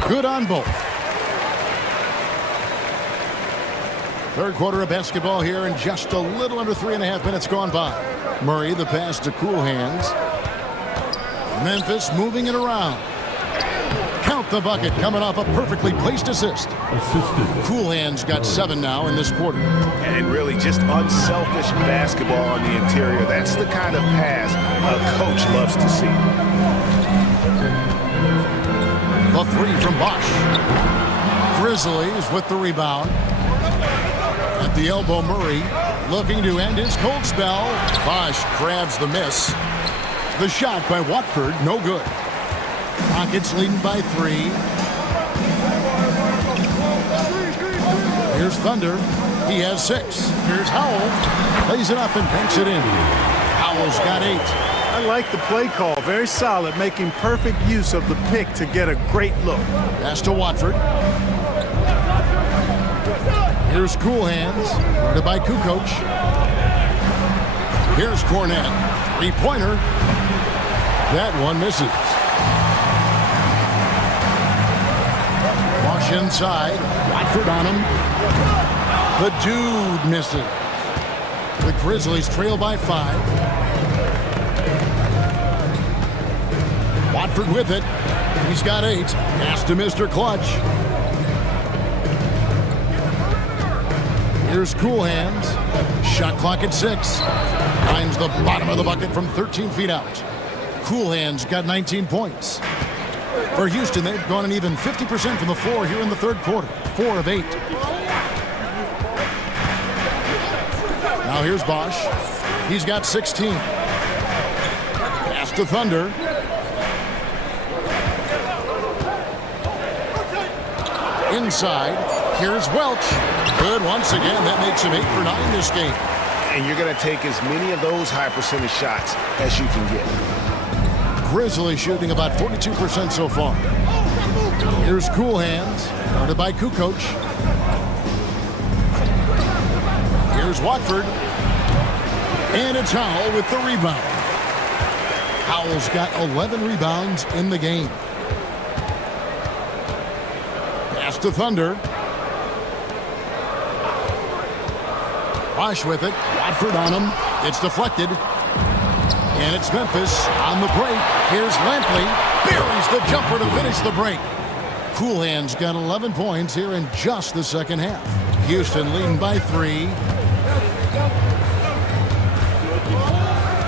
Good on both. Third quarter of basketball here, and just a little under 3.5 minutes gone by. Murray, the pass to Cool Hands. Memphis moving it around. Count the bucket, coming off a perfectly placed assist. Cool Hands got 7 now in this quarter. And really just unselfish basketball on the interior. That's the kind of pass a coach loves to see. The 3 from Bosch. Grizzlies with the rebound. At the elbow, Murray looking to end his cold spell. Bosch grabs the miss. The shot by Watford, no good. Rockets leading by 3. Here's Thunder. He has 6. Here's Howell. Plays it up and banks it in. Howell's got 8. I like the play call. Very solid, making perfect use of the pick to get a great look. Pass to Watford. Here's Cool Hands. Guarded by Kukoc. Here's Cornette. 3-pointer. That one misses. Wash inside. Watford on him. The dude misses. The Grizzlies trail by 5. Watford with it. He's got 8. Pass to Mr. Clutch. Here's Cool Hands. Shot clock at 6. Finds the bottom of the bucket from 13 feet out. Cool Hands got 19 points. For Houston, they've gone an even 50% from the floor here in the third quarter. 4 of 8. Now here's Bosch. He's got 16. Pass to Thunder. Inside. Here's Welch. Good once again. That makes him 8 for 9 this game. And you're going to take as many of those high percentage shots as you can get. Grizzlies shooting about 42% so far. Here's Cool Hands. Guarded by Kukoc. Here's Watford. And it's Howell with the rebound. Howell's got 11 rebounds in the game. Pass to Thunder. Bosch with it. Watford on him. It's deflected. And it's Memphis on the break. Here's Lampley. Buries the jumper to finish the break. Cool Hands got 11 points here in just the second half. Houston leading by 3.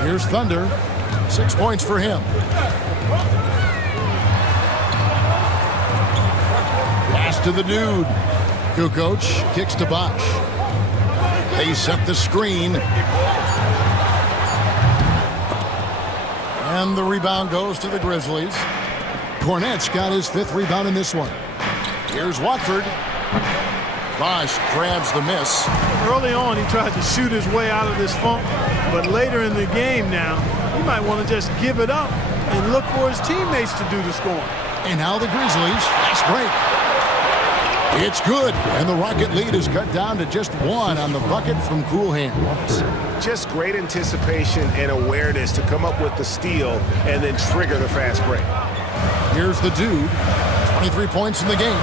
Here's Thunder. 6 points for him. Pass to the dude. Kukoc kicks to Bosch. They set the screen. And the rebound goes to the Grizzlies. Cornette's got his 5th rebound in this one. Here's Watford. Bosch grabs the miss. Early on, he tried to shoot his way out of this funk, but later in the game now, he might want to just give it up and look for his teammates to do the scoring. And now the Grizzlies, fast break. It's good, and the Rocket lead is cut down to just 1 on the bucket from Cool Hands. Just great anticipation and awareness to come up with the steal and then trigger the fast break. Here's the dude. 23 points in the game.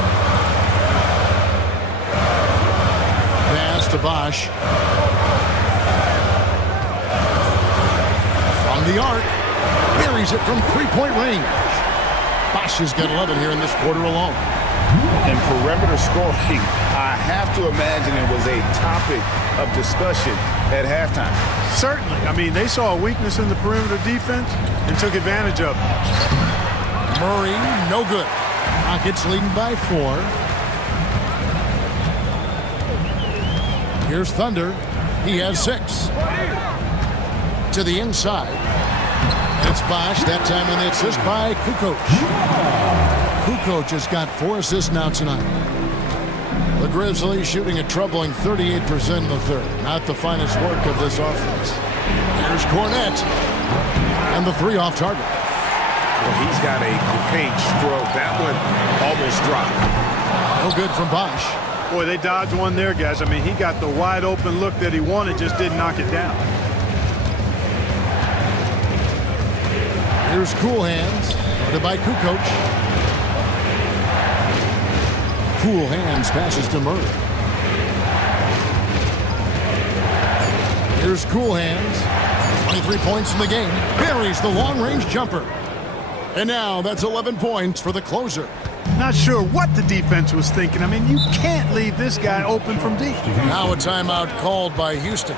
Pass to Bosch. From the arc. Buries it from 3-point range. Bosch has got 11 here in this quarter alone. And perimeter scoring, I have to imagine it was a topic of discussion at halftime. Certainly. I mean, they saw a weakness in the perimeter defense and took advantage of it. Murray, no good. Rockets leading by 4. Here's Thunder. He has 6. To the inside. It's Bosch. That time in the assist by Kukoc. Kukoc has got 4 assists now tonight. The Grizzlies shooting a troubling 38% in the third. Not the finest work of this offense. Here's Cornette. And the 3 off target. Well, he's got a paint stroke. That one almost dropped. No good from Bosch. Boy, they dodged one there, guys. I mean, he got the wide open look that he wanted, just didn't knock it down. Here's Cool Hands. Guarded by Kukoc. Cool Hands passes to Murray. Here's Cool Hands. 23 points in the game. Buries the long-range jumper. And now that's 11 points for the closer. Not sure what the defense was thinking. I mean, you can't leave this guy open from deep. Now a timeout called by Houston.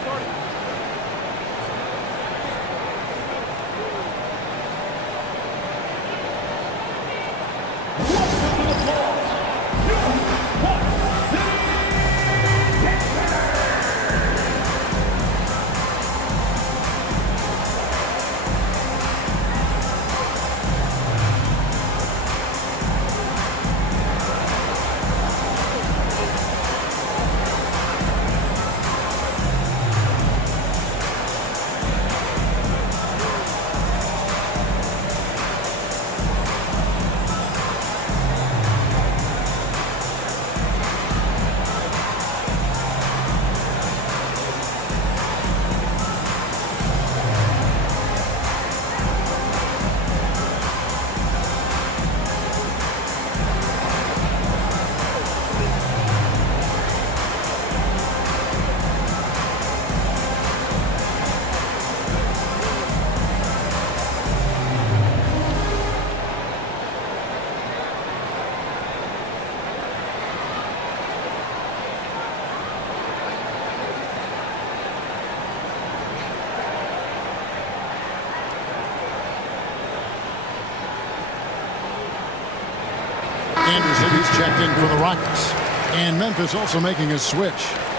Anderson, he's checked in for the Rockets. And Memphis also making a switch.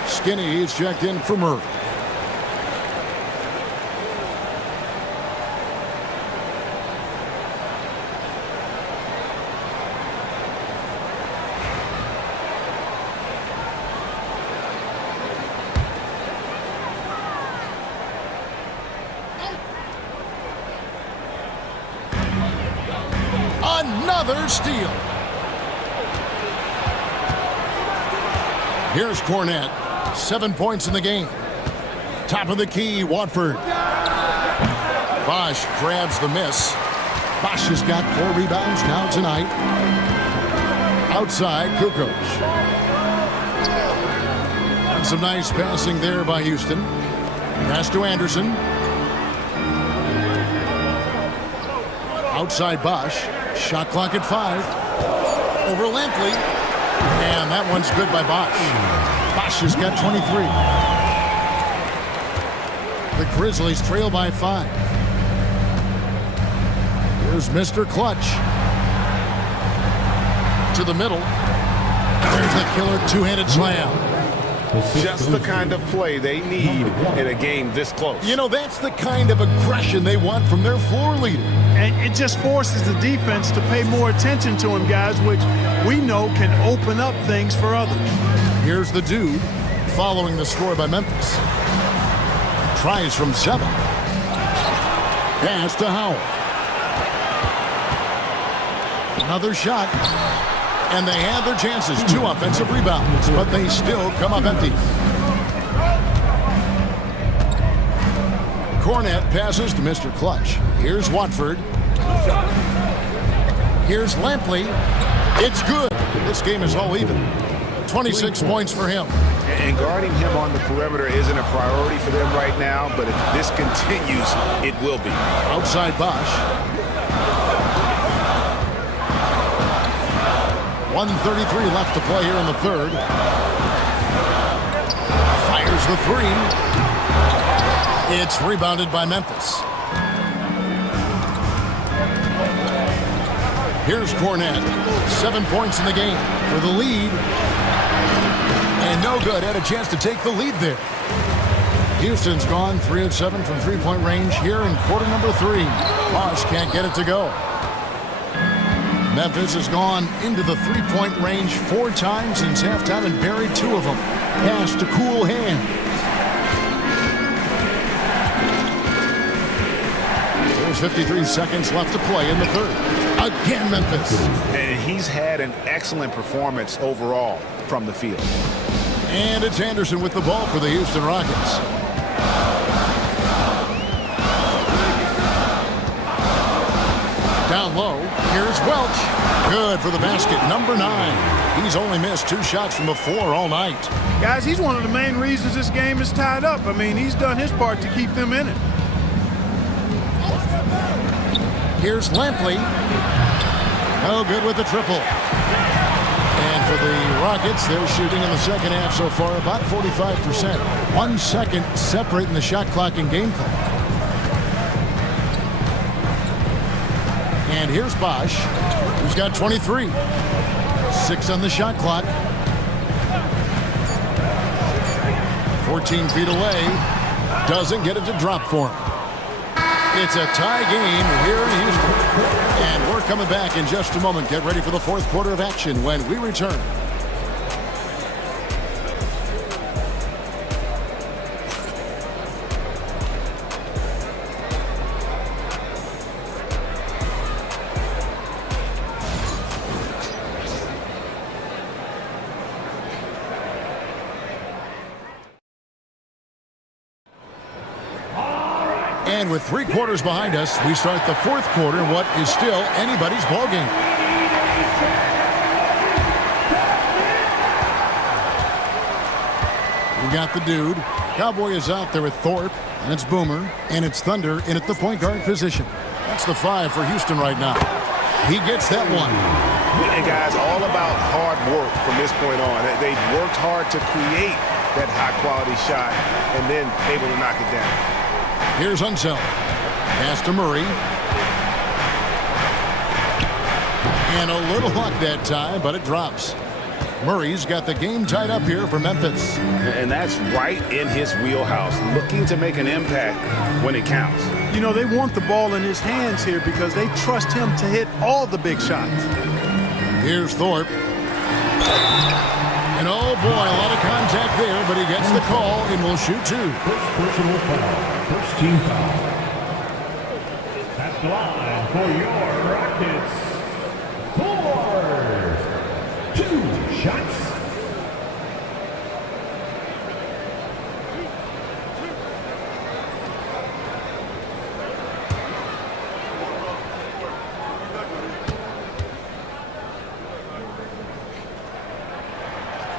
Skinny, he's checked in for Murray. Another steal. Here's Cornette. 7 points in the game. Top of the key, Watford. Bosch grabs the miss. Bosch has got 4 rebounds now tonight. Outside, Kukoc. And some nice passing there by Houston. Pass to Anderson. Outside Bosch. Shot clock at 5. Over Lampley. And that one's good by Bosch. Bosch has got 23. The Grizzlies trail by 5. Here's Mr. Clutch. To the middle. There's the killer two-handed slam. Just the kind of play they need in a game this close. You know, that's the kind of aggression they want from their floor leader. And it just forces the defense to pay more attention to him, guys, which we know can open up things for others. Here's the dude following the score by Memphis. Tries from 7. Pass to Howell. Another shot. And they have their chances. 2 offensive rebounds, but they still come up empty. Cornette passes to Mr. Clutch. Here's Watford. Here's Lampley. It's good. This game is all even. 26 points for him. And guarding him on the perimeter isn't a priority for them right now, but if this continues, it will be. Outside Bosch. 1:33 left to play here in the third. Fires the three. It's rebounded by Memphis. Here's Cornette. 7 points in the game for the lead. And no good. Had a chance to take the lead there. Houston's gone 3 of 7 from three-point range here in quarter number 3. Bosch can't get it to go. Memphis has gone into the three-point range 4 times since halftime and buried 2 of them. Pass to cool hands. There's 53 seconds left to play in the third. Again, Memphis. And he's had an excellent performance overall from the field. And it's Anderson with the ball for the Houston Rockets. Down low, here's Welch. Good for the basket, number 9. He's only missed 2 shots from the floor all night. Guys, he's one of the main reasons this game is tied up. I mean, he's done his part to keep them in it. Here's Lampley. No good with the triple. And for the Rockets, they're shooting in the second half so far about 45%. 1 second separating the shot clock and game clock. And here's Bosch, who's got 23. 6 on the shot clock. 14 feet away. Doesn't get it to drop for him. It's a tie game here in Houston. And we're coming back in just a moment. Get ready for the fourth quarter of action when we return. And with 3 quarters behind us, we start the fourth quarter in what is still anybody's ball game. We got the dude. Cowboy is out there with Thorpe, and it's Boomer, and it's Thunder in at the point guard position. That's the 5 for Houston right now. He gets that one. And guys, all about hard work from this point on. They've worked hard to create that high-quality shot and then able to knock it down. Here's Unseld. Pass to Murray. And a little luck that time, but it drops. Murray's got the game tied up here for Memphis. And that's right in his wheelhouse, looking to make an impact when it counts. You know, they want the ball in his hands here because they trust him to hit all the big shots. Here's Thorpe. And oh boy, a lot of contact there, but he gets the call and will shoot 2. First personal foul. First team foul. At the line for your Rockets. 4. 2 shots.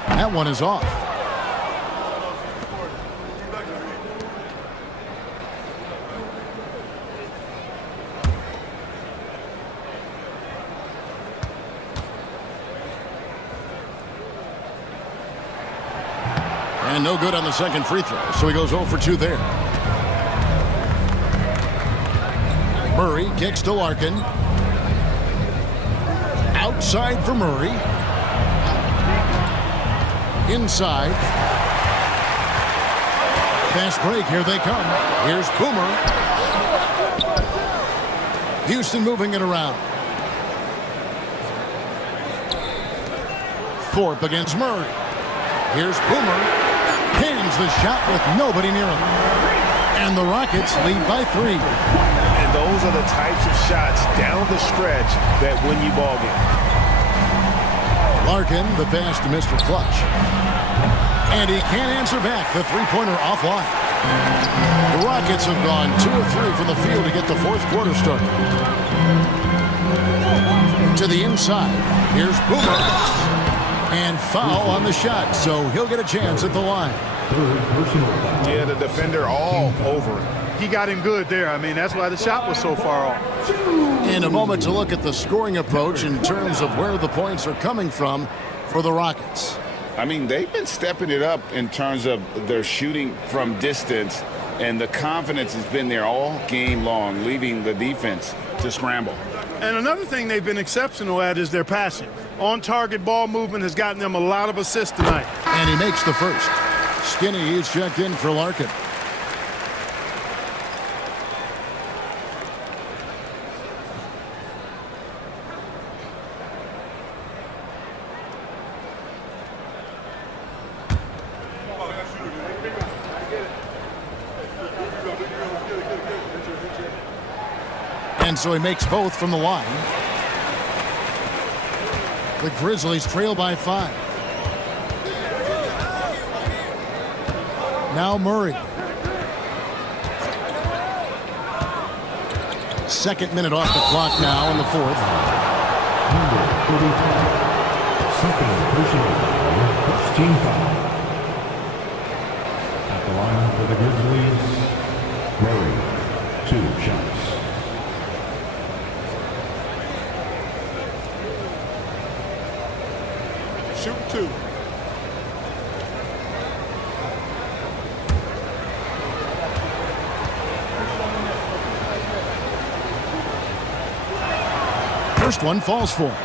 That one is off. And no good on the second free throw, so he goes 0 for 2 there. Murray kicks to Larkin. Outside for Murray. Inside. Fast break, here they come. Here's Boomer. Houston moving it around. Thorpe against Murray. Here's Boomer. Cans the shot with nobody near him. And the Rockets lead by 3. And those are the types of shots down the stretch that win you ball game. Larkin, the pass to Mr. Clutch. And he can't answer back. The three-pointer offline. The Rockets have gone 2 of 3 from the field to get the fourth quarter started. To the inside. Here's Boomer. And foul on the shot, so he'll get a chance at the line. Yeah, the defender all over it. He got him good there. I mean, that's why the shot was so far off. In a moment to look at the scoring approach in terms of where the points are coming from for the Rockets. I mean, they've been stepping it up in terms of their shooting from distance, and the confidence has been there all game long, leaving the defense to scramble. And another thing they've been exceptional at is their passing. On-target ball movement has gotten them a lot of assists tonight. And he makes the first. Skinny is checked in for Larkin. And so he makes both from the line. The Grizzlies trail by 5. Now Murray. Second minute off the clock now in the fourth. Number 35. Second personal foul. First team foul. At the line for the Grizzlies, Murray. 2 shots. Shoot 2. First one falls for him.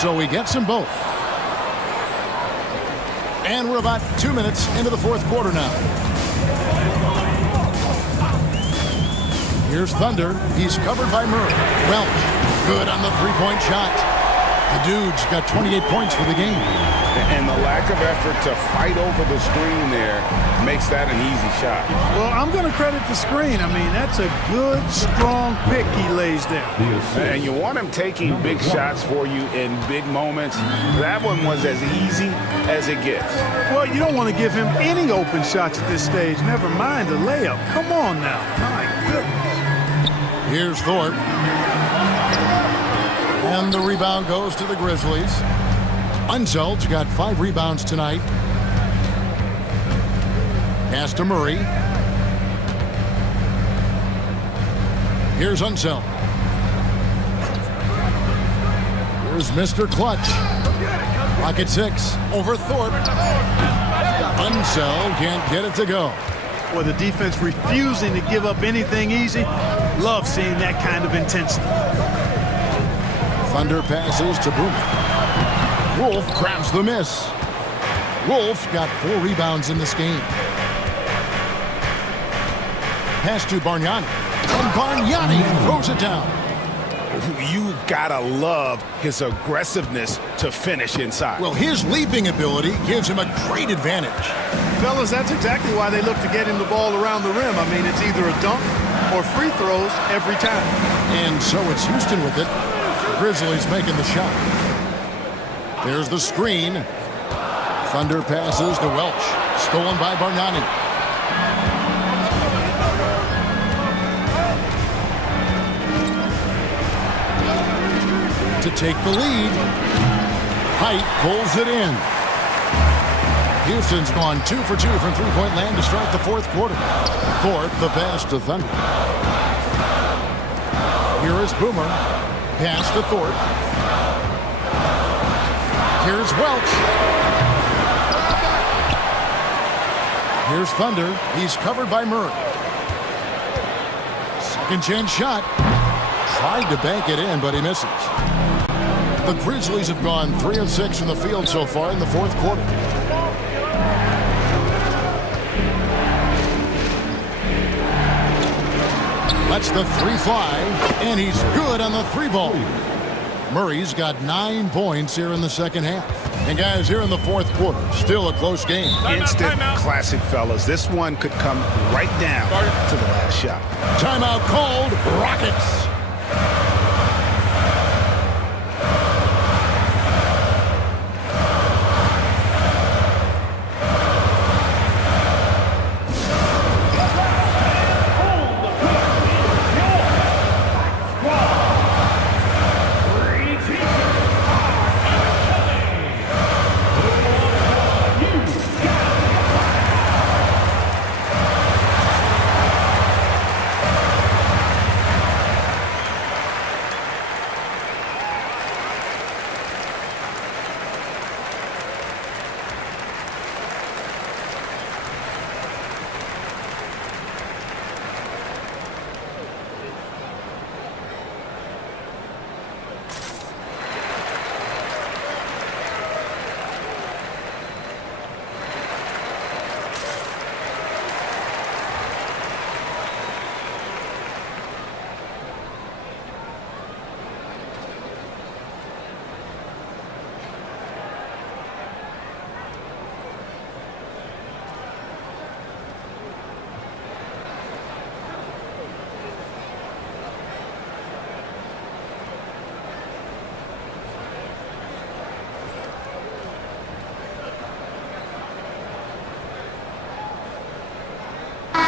So he gets them both. And we're about 2 minutes into the fourth quarter now. Here's Thunder. He's covered by Murray. Welch, good on the three-point shot. The Dude's got 28 points for the game. And the lack of effort to fight over the screen there makes that an easy shot. Well, I'm going to credit the screen. I mean, that's a good, strong pick he lays there. And you want him taking big shots for you in big moments. That one was as easy as it gets. Well, you don't want to give him any open shots at this stage. Never mind the layup. Come on now. My goodness. Here's Thorpe. And the rebound goes to the Grizzlies. Unseld's got 5 rebounds tonight. Pass to Murray. Here's Unseld. Here's Mr. Clutch. Rocket 6 over Thorpe. Unseld can't get it to go. Boy, the defense refusing to give up anything easy. Love seeing that kind of intensity. Thunder passes to Boomer. Wolf grabs the miss. Wolf got 4 rebounds in this game. Pass to Bargnani. And Bargnani throws it down. You gotta love his aggressiveness to finish inside. Well, his leaping ability gives him a great advantage. Fellas, that's exactly why they look to get him the ball around the rim. I mean, it's either a dunk or free throws every time. And so it's Houston with it. Grizzlies making the shot. There's the screen. Thunder passes to Welch. Stolen by Bargnani. To take the lead. Height pulls it in. Houston's gone 2 for 2 from three-point land to start the fourth quarter. Thorpe, the pass to Thunder. Here is Boomer. Pass to Thorpe. Here's Welch. Here's Thunder. He's covered by Murray. Second chance shot. Tried to bank it in, but he misses. The Grizzlies have gone 3 of 6 from the field so far in the fourth quarter. Lets the 3 fly, and he's good on the 3 ball. Murray's got 9 points here in the second half. And guys, here in the fourth quarter, still a close game. Instant classic, fellas. This one could come right down to the last shot. Timeout called. Rockets.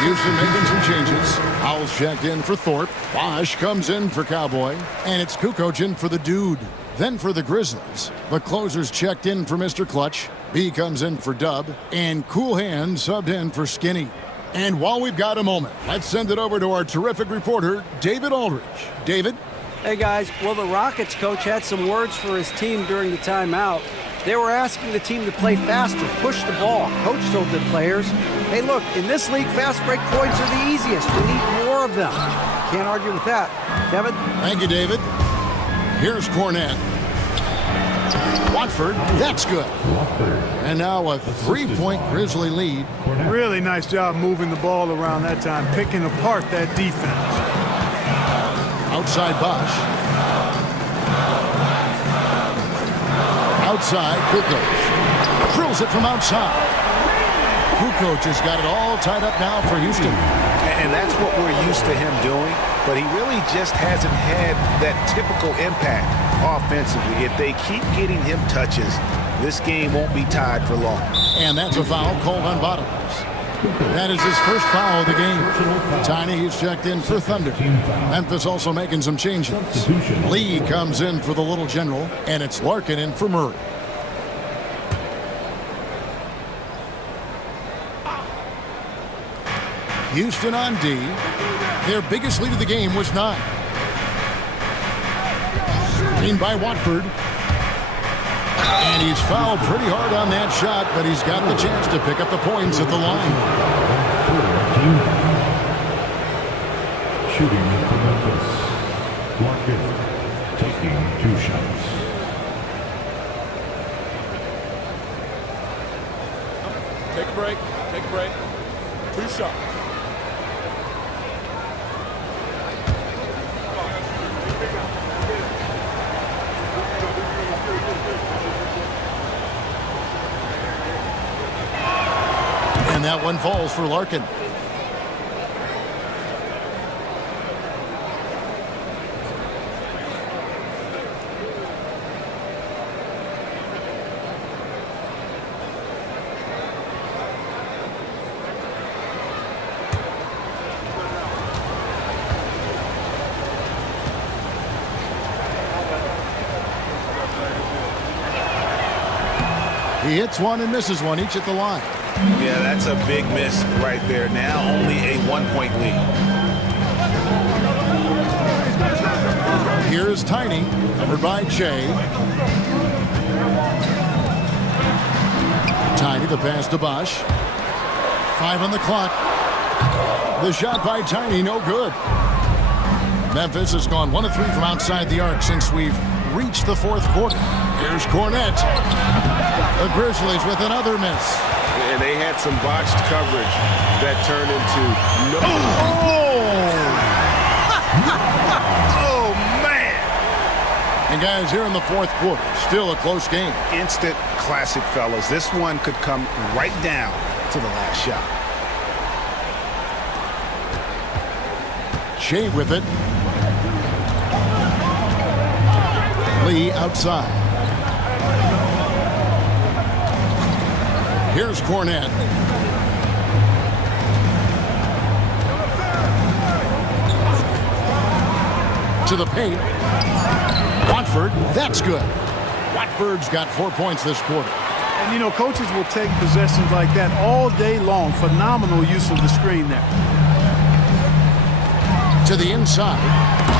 Houston making some changes. Howell's checked in for Thorpe. Bosch comes in for Cowboy. And it's Kukoc in for the Dude. Then for the Grizzlies, the closer's checked in for Mr. Clutch. B comes in for Dub. And Cool Hand subbed in for Skinny. And while we've got a moment, let's send it over to our terrific reporter, David Aldridge. David? Hey, guys. Well, the Rockets coach had some words for his team during the timeout. They were asking the team to play faster, push the ball. Coach told the players, hey, look, in this league, fast break points are the easiest. We need more of them. Can't argue with that. Kevin? Thank you, David. Here's Cornette. Watford, that's good. And now a 3-point Grizzly lead. Really nice job moving the ball around that time, picking apart that defense. Outside Bosch. Outside, Kukoc. Drills it from outside. Kukoc has got it all tied up now for Houston. And that's what we're used to him doing, but he really just hasn't had that typical impact offensively. If they keep getting him touches, this game won't be tied for long. And that's a foul called on Bottoms. That is his first foul of the game. Tiny, he's checked in for Thunder. Memphis also making some changes. Lee comes in for the Little General, and it's Larkin in for Murray. Houston on D. Their biggest lead of the game was 9. Seen by Watford. And he's fouled pretty hard on that shot, but he's got the chance to pick up the points at the line. Shooting for Memphis. Larkin taking 2 shots. Take a break. Take a break. 2 shots. And that one falls for Larkin. He hits one and misses one, each at the line. Yeah, that's a big miss right there. Now only a 1-point lead. Here's Tiny, covered by Jay. Tiny, the pass to Bosch. 5 on the clock. The shot by Tiny, no good. Memphis has gone 1 of 3 from outside the arc since we've reached the fourth quarter. Here's Cornette. The Grizzlies with another miss. And they had some botched coverage that turned into no. Oh! Oh, man. And guys, here in the fourth quarter, still a close game. Instant classic, fellas. This one could come right down to the last shot. Shea with it. Lee outside. Here's Cornette. To the paint. Watford, that's good. Watford's got 4 points this quarter. And, you know, coaches will take possessions like that all day long. Phenomenal use of the screen there. To the inside.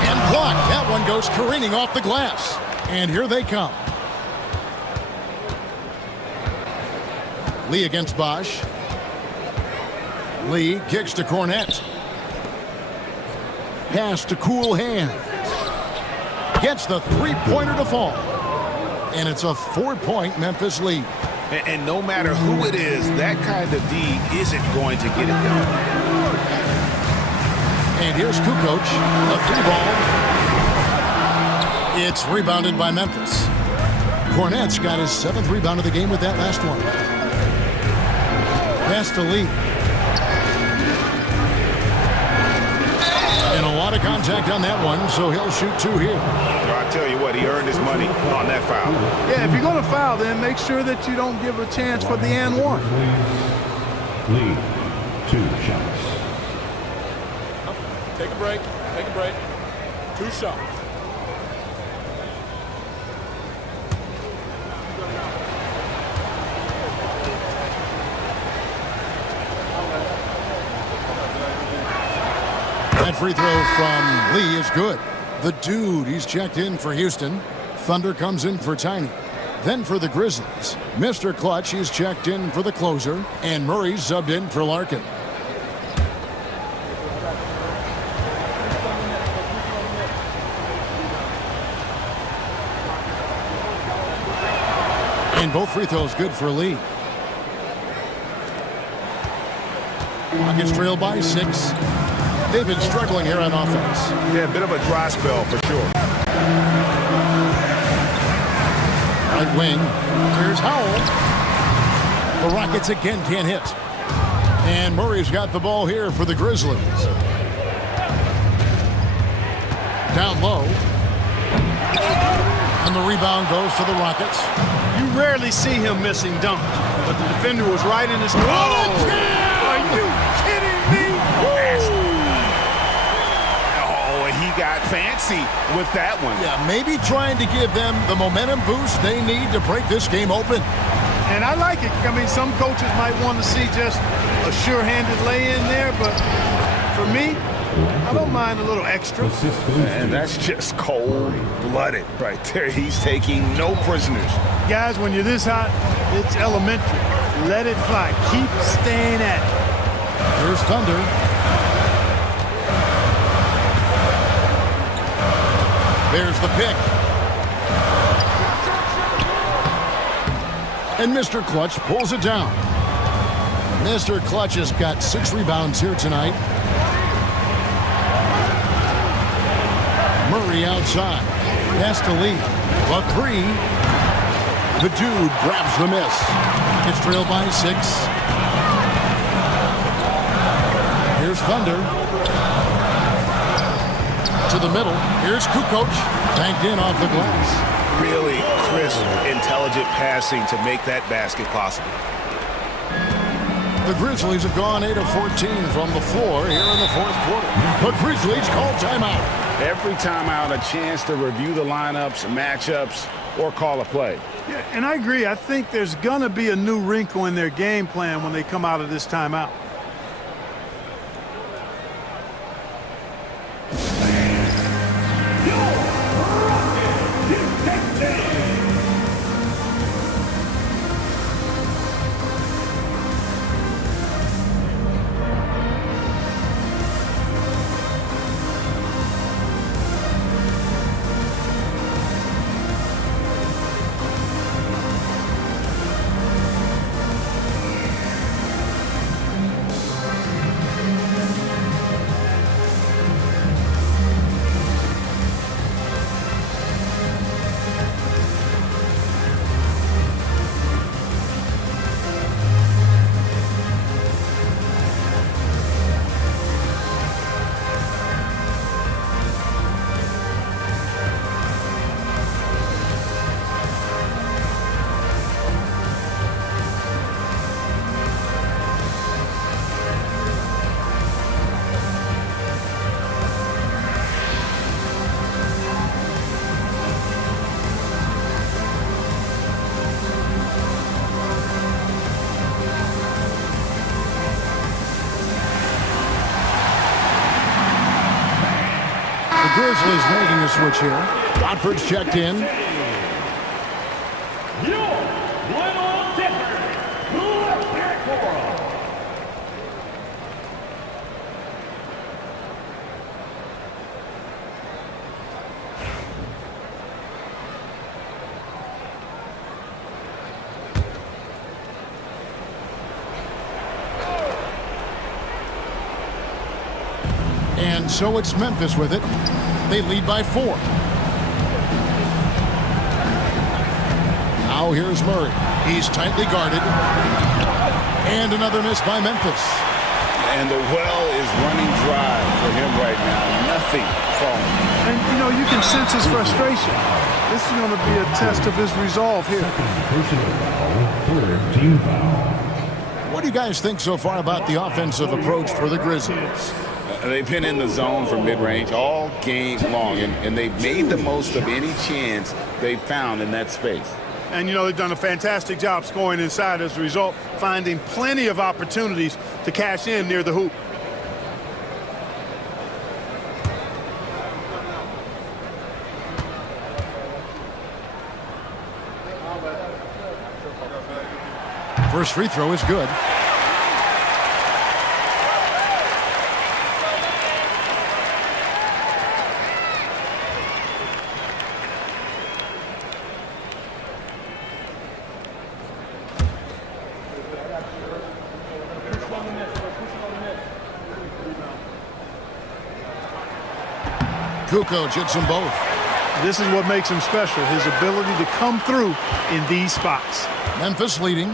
And blocked. That one goes careening off the glass. And here they come. Lee against Bosch. Lee kicks to Cornette. Pass to Cool Hands. Gets the three-pointer to fall. And it's a 4-point Memphis lead. And no matter who it is, that kind of D isn't going to get it done. And here's Kukoc, a three ball. It's rebounded by Memphis. Cornette's got his 7th rebound of the game with that last one. Pass to Lee. And a lot of contact on that one, so he'll shoot 2 here. Well, I tell you what, he earned his money on that foul. Yeah, if you're going to foul, then make sure that you don't give a chance for the and one. Lee, 2 shots. Take a break. Take a break. 2 shots. That free throw from Lee is good. The dude, he's checked in for Houston. Thunder comes in for Tiny. Then for the Grizzlies, Mr. Clutch, he's checked in for the closer. And Murray's subbed in for Larkin. And both free throws good for Lee. Rockets trail by 6. They've been struggling here on offense. Yeah, a bit of a dry spell for sure. Right wing. Here's Howell. The Rockets again can't hit. And Murray's got the ball here for the Grizzlies. Down low. And the rebound goes to the Rockets. You rarely see him missing dunks, but the defender was right in his... Oh! Are you kidding me? He got fancy with that one. Yeah, maybe trying to give them the momentum boost they need to break this game open. And I like it. I mean, some coaches might want to see just a sure-handed lay-in there, but for me, I don't mind a little extra. And that's just cold-blooded right there. He's taking no prisoners. Guys, when you're this hot, it's elementary. Let it fly. Keep staying at it. Here's Thunder. There's the pick. And Mr. Clutch pulls it down. Mr. Clutch has got 6 rebounds here tonight. Murray outside. Pass to Lee. A 3. The dude grabs the miss. It's trailed by 6. Here's Thunder. To the middle. Here's Kukoc. Banked in off the glass. Really crisp, intelligent passing to make that basket possible. The Grizzlies have gone 8 of 14 from the floor here in the fourth quarter. The Grizzlies call timeout. Every timeout, a chance to review the lineups, matchups, or call a play. Yeah, and I agree. I think there's going to be a new wrinkle in their game plan when they come out of this timeout. Grizzlies making a switch here. Watford's checked in. Your little different. And so it's Memphis with it. They lead by 4. Now here's Murray. He's tightly guarded. And another miss by Memphis. And the well is running dry for him right now. Nothing falling. And, you know, you can sense his frustration. This is going to be a test of his resolve here. Personal foul, third team foul. What do you guys think so far about the offensive approach for the Grizzlies? They've been in the zone from mid-range all game long, and they've made the most of any chance they've found in that space. And, you know, they've done a fantastic job scoring inside as a result, finding plenty of opportunities to cash in near the hoop. First free throw is good. Kukoc hits them both. This is what makes him special, his ability to come through in these spots. Memphis leading.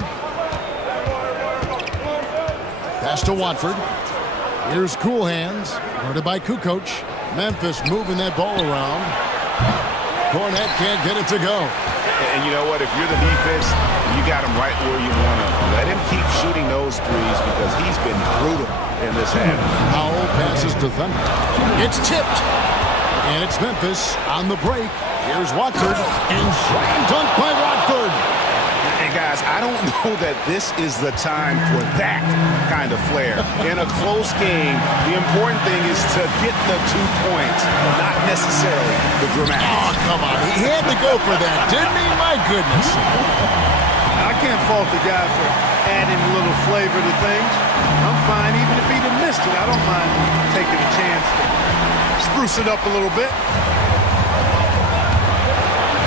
Pass to Watford. Here's Cool Hands, guarded by Kukoc. Memphis moving that ball around. Cornette can't get it to go. And you know what? If you're the defense, you got him right where you want him. Let him keep shooting those threes because he's been brutal in this half. Powell passes to Thunder. It's tipped. And it's Memphis on the break. Here's Watford. And slam dunk by Watford. And guys, I don't know that this is the time for that kind of flair. In a close game, the important thing is to get the 2 points, not necessarily the dramatic. Oh, come on. He had to go for that, didn't he? My goodness. I can't fault the guy for adding a little flavor to things. I'm fine even if he'd have missed it. I don't mind taking a chance to spruce it up a little bit.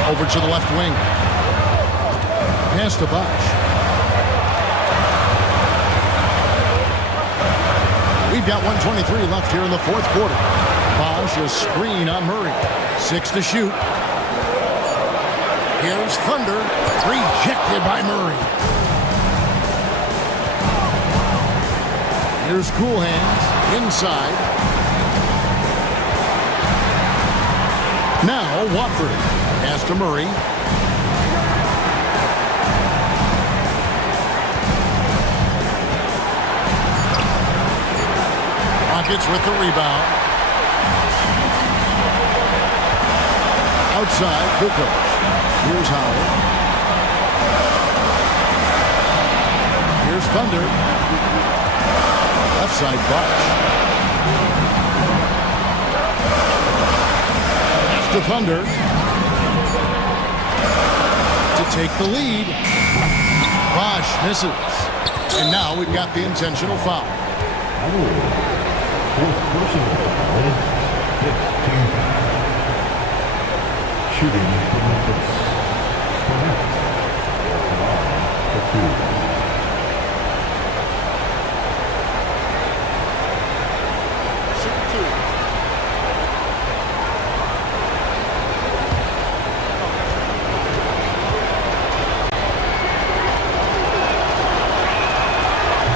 Over to the left wing. Pass to Bosch. We've got 1:23 left here in the fourth quarter. Bosch a screen on Murray. 6 to shoot. Here's Thunder. Rejected by Murray. Here's Cool Hands inside. Now Watford. Pass to Murray. Rockets with the rebound. Outside, Kukoc. Here's Howard. Here's Thunder. Left side, Bosch. Pass to Thunder. To take the lead. Bosch misses. And now we've got the intentional foul. Fourth personal foul, 15 foul. Shooting for Memphis. Cornette. For 2.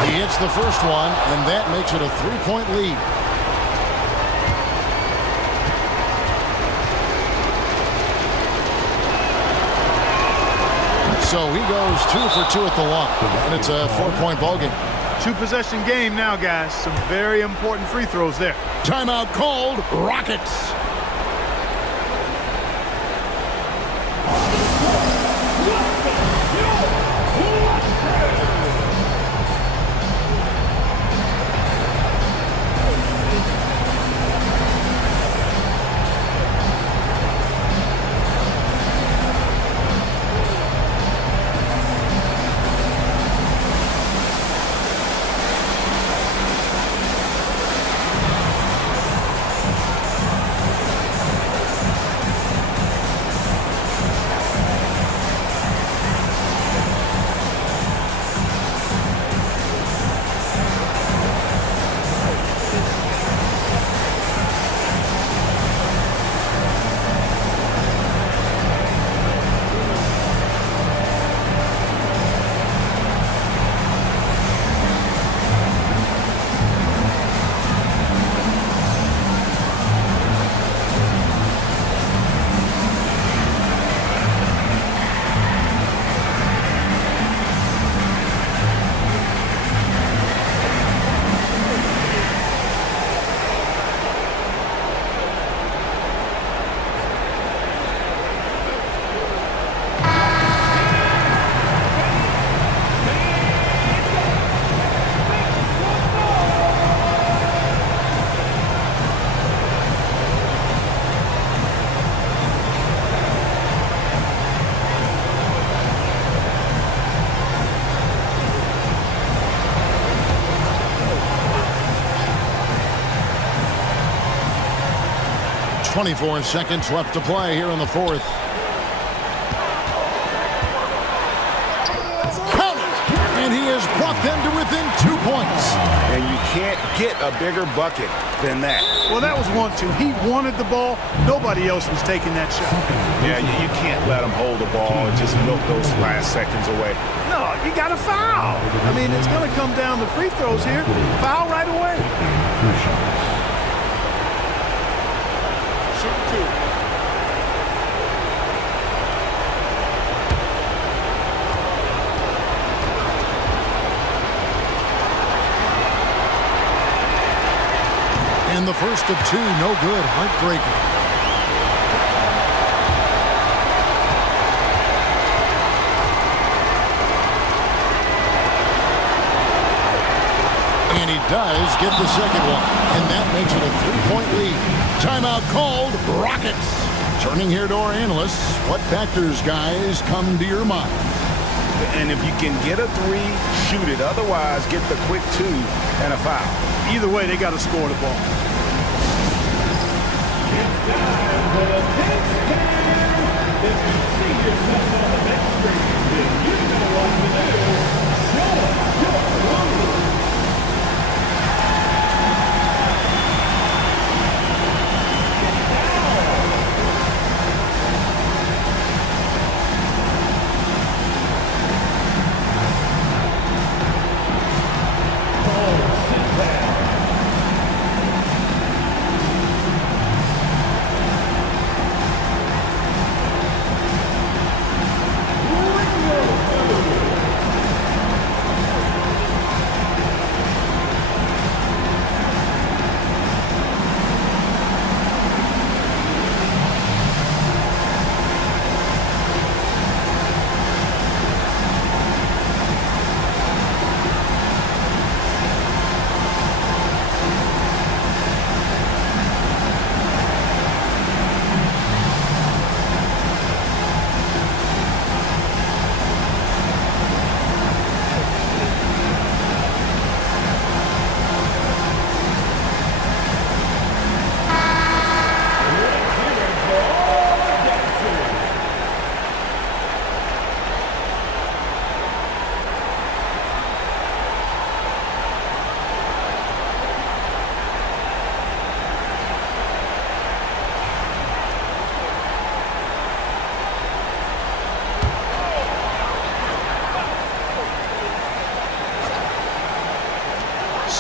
He hits the first one, and that makes it a 3-point lead. So he goes 2 for 2 at the line, and it's a 4-point ball game. 2-possession game now, guys. Some very important free throws there. Timeout called. Rockets. 24 seconds left to play here in the fourth. Count it! And he has brought them to within 2 points. And you can't get a bigger bucket than that. Well, that was 1-2. He wanted the ball. Nobody else was taking that shot. Yeah, you can't let him hold the ball and just milk those last seconds away. No, you got to foul. I mean, it's going to come down to free throws here. Foul right away. Shoot 2. And the first of 2, no good. Heartbreaker. And he does get the second one. And that makes it a 3-point lead. Timeout called. Rockets. Turning here to our analysts. What factors, guys, come to your mind? And if you can get a 3, shoot it. Otherwise, get the quick 2 and a foul. Either way, they got to score the ball. Time for the big stand. If you see yourself on the big screen, then you know what to do. Show us your move.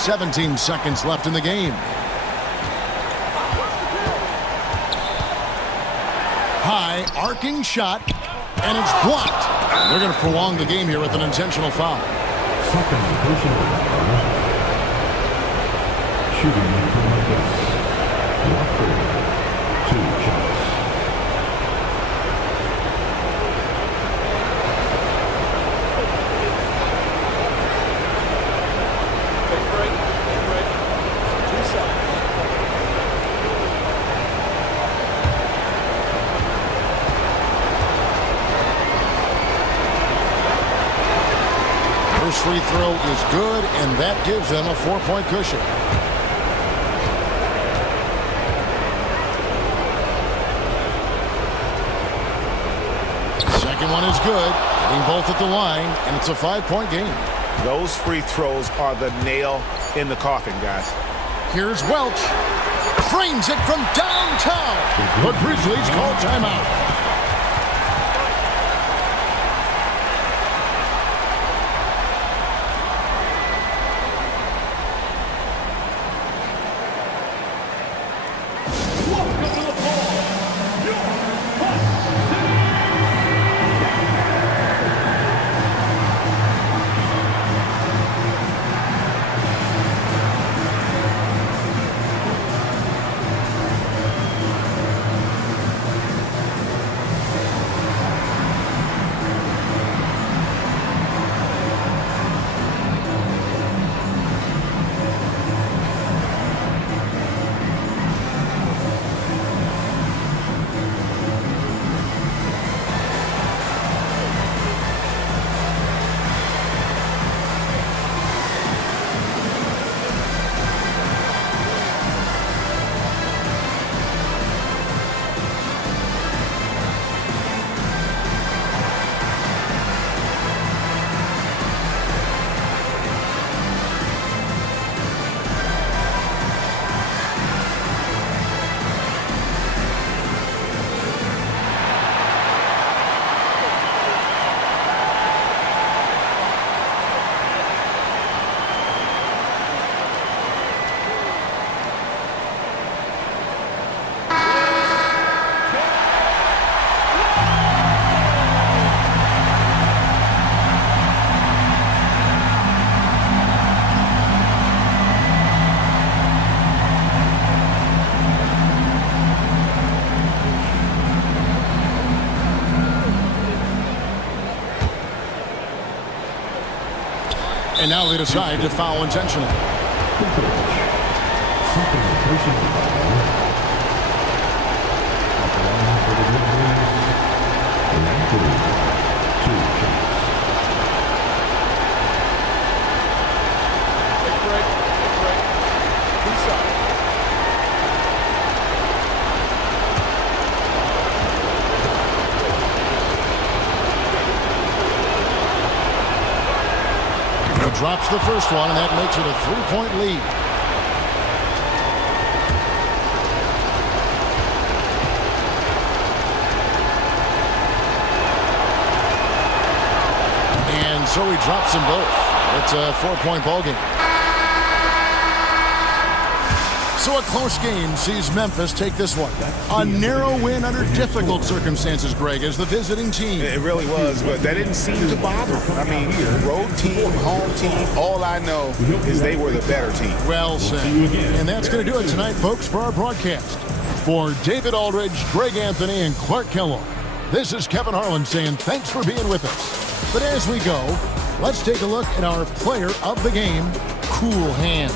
.17 seconds left in the game. High, arcing shot, and it's blocked. They're going to prolong the game here with an intentional foul. Second personal foul. Shooting from Memphis. 2 shots. First free throw is good, and that gives them a 4-point cushion. Second one is good, hitting both at the line, and it's a 5-point game. Those free throws are the nail in the coffin, guys. Here's Welch. Frames it from downtown. The Grizzlies call timeout. And now they decide to foul intentionally. Drops the first one, and that makes it a 3-point lead. And so he drops them both. It's a 4-point ball game. So a close game sees Memphis take this one. A narrow win under difficult circumstances, Greg, as the visiting team. It really was, but that didn't seem to bother them. I mean, road team, home team, all I know is they were the better team. Well said. And that's going to do it tonight, folks, for our broadcast. For David Aldridge, Greg Anthony, and Clark Kellogg, this is Kevin Harlan saying thanks for being with us. But as we go, let's take a look at our player of the game, Cool Hand.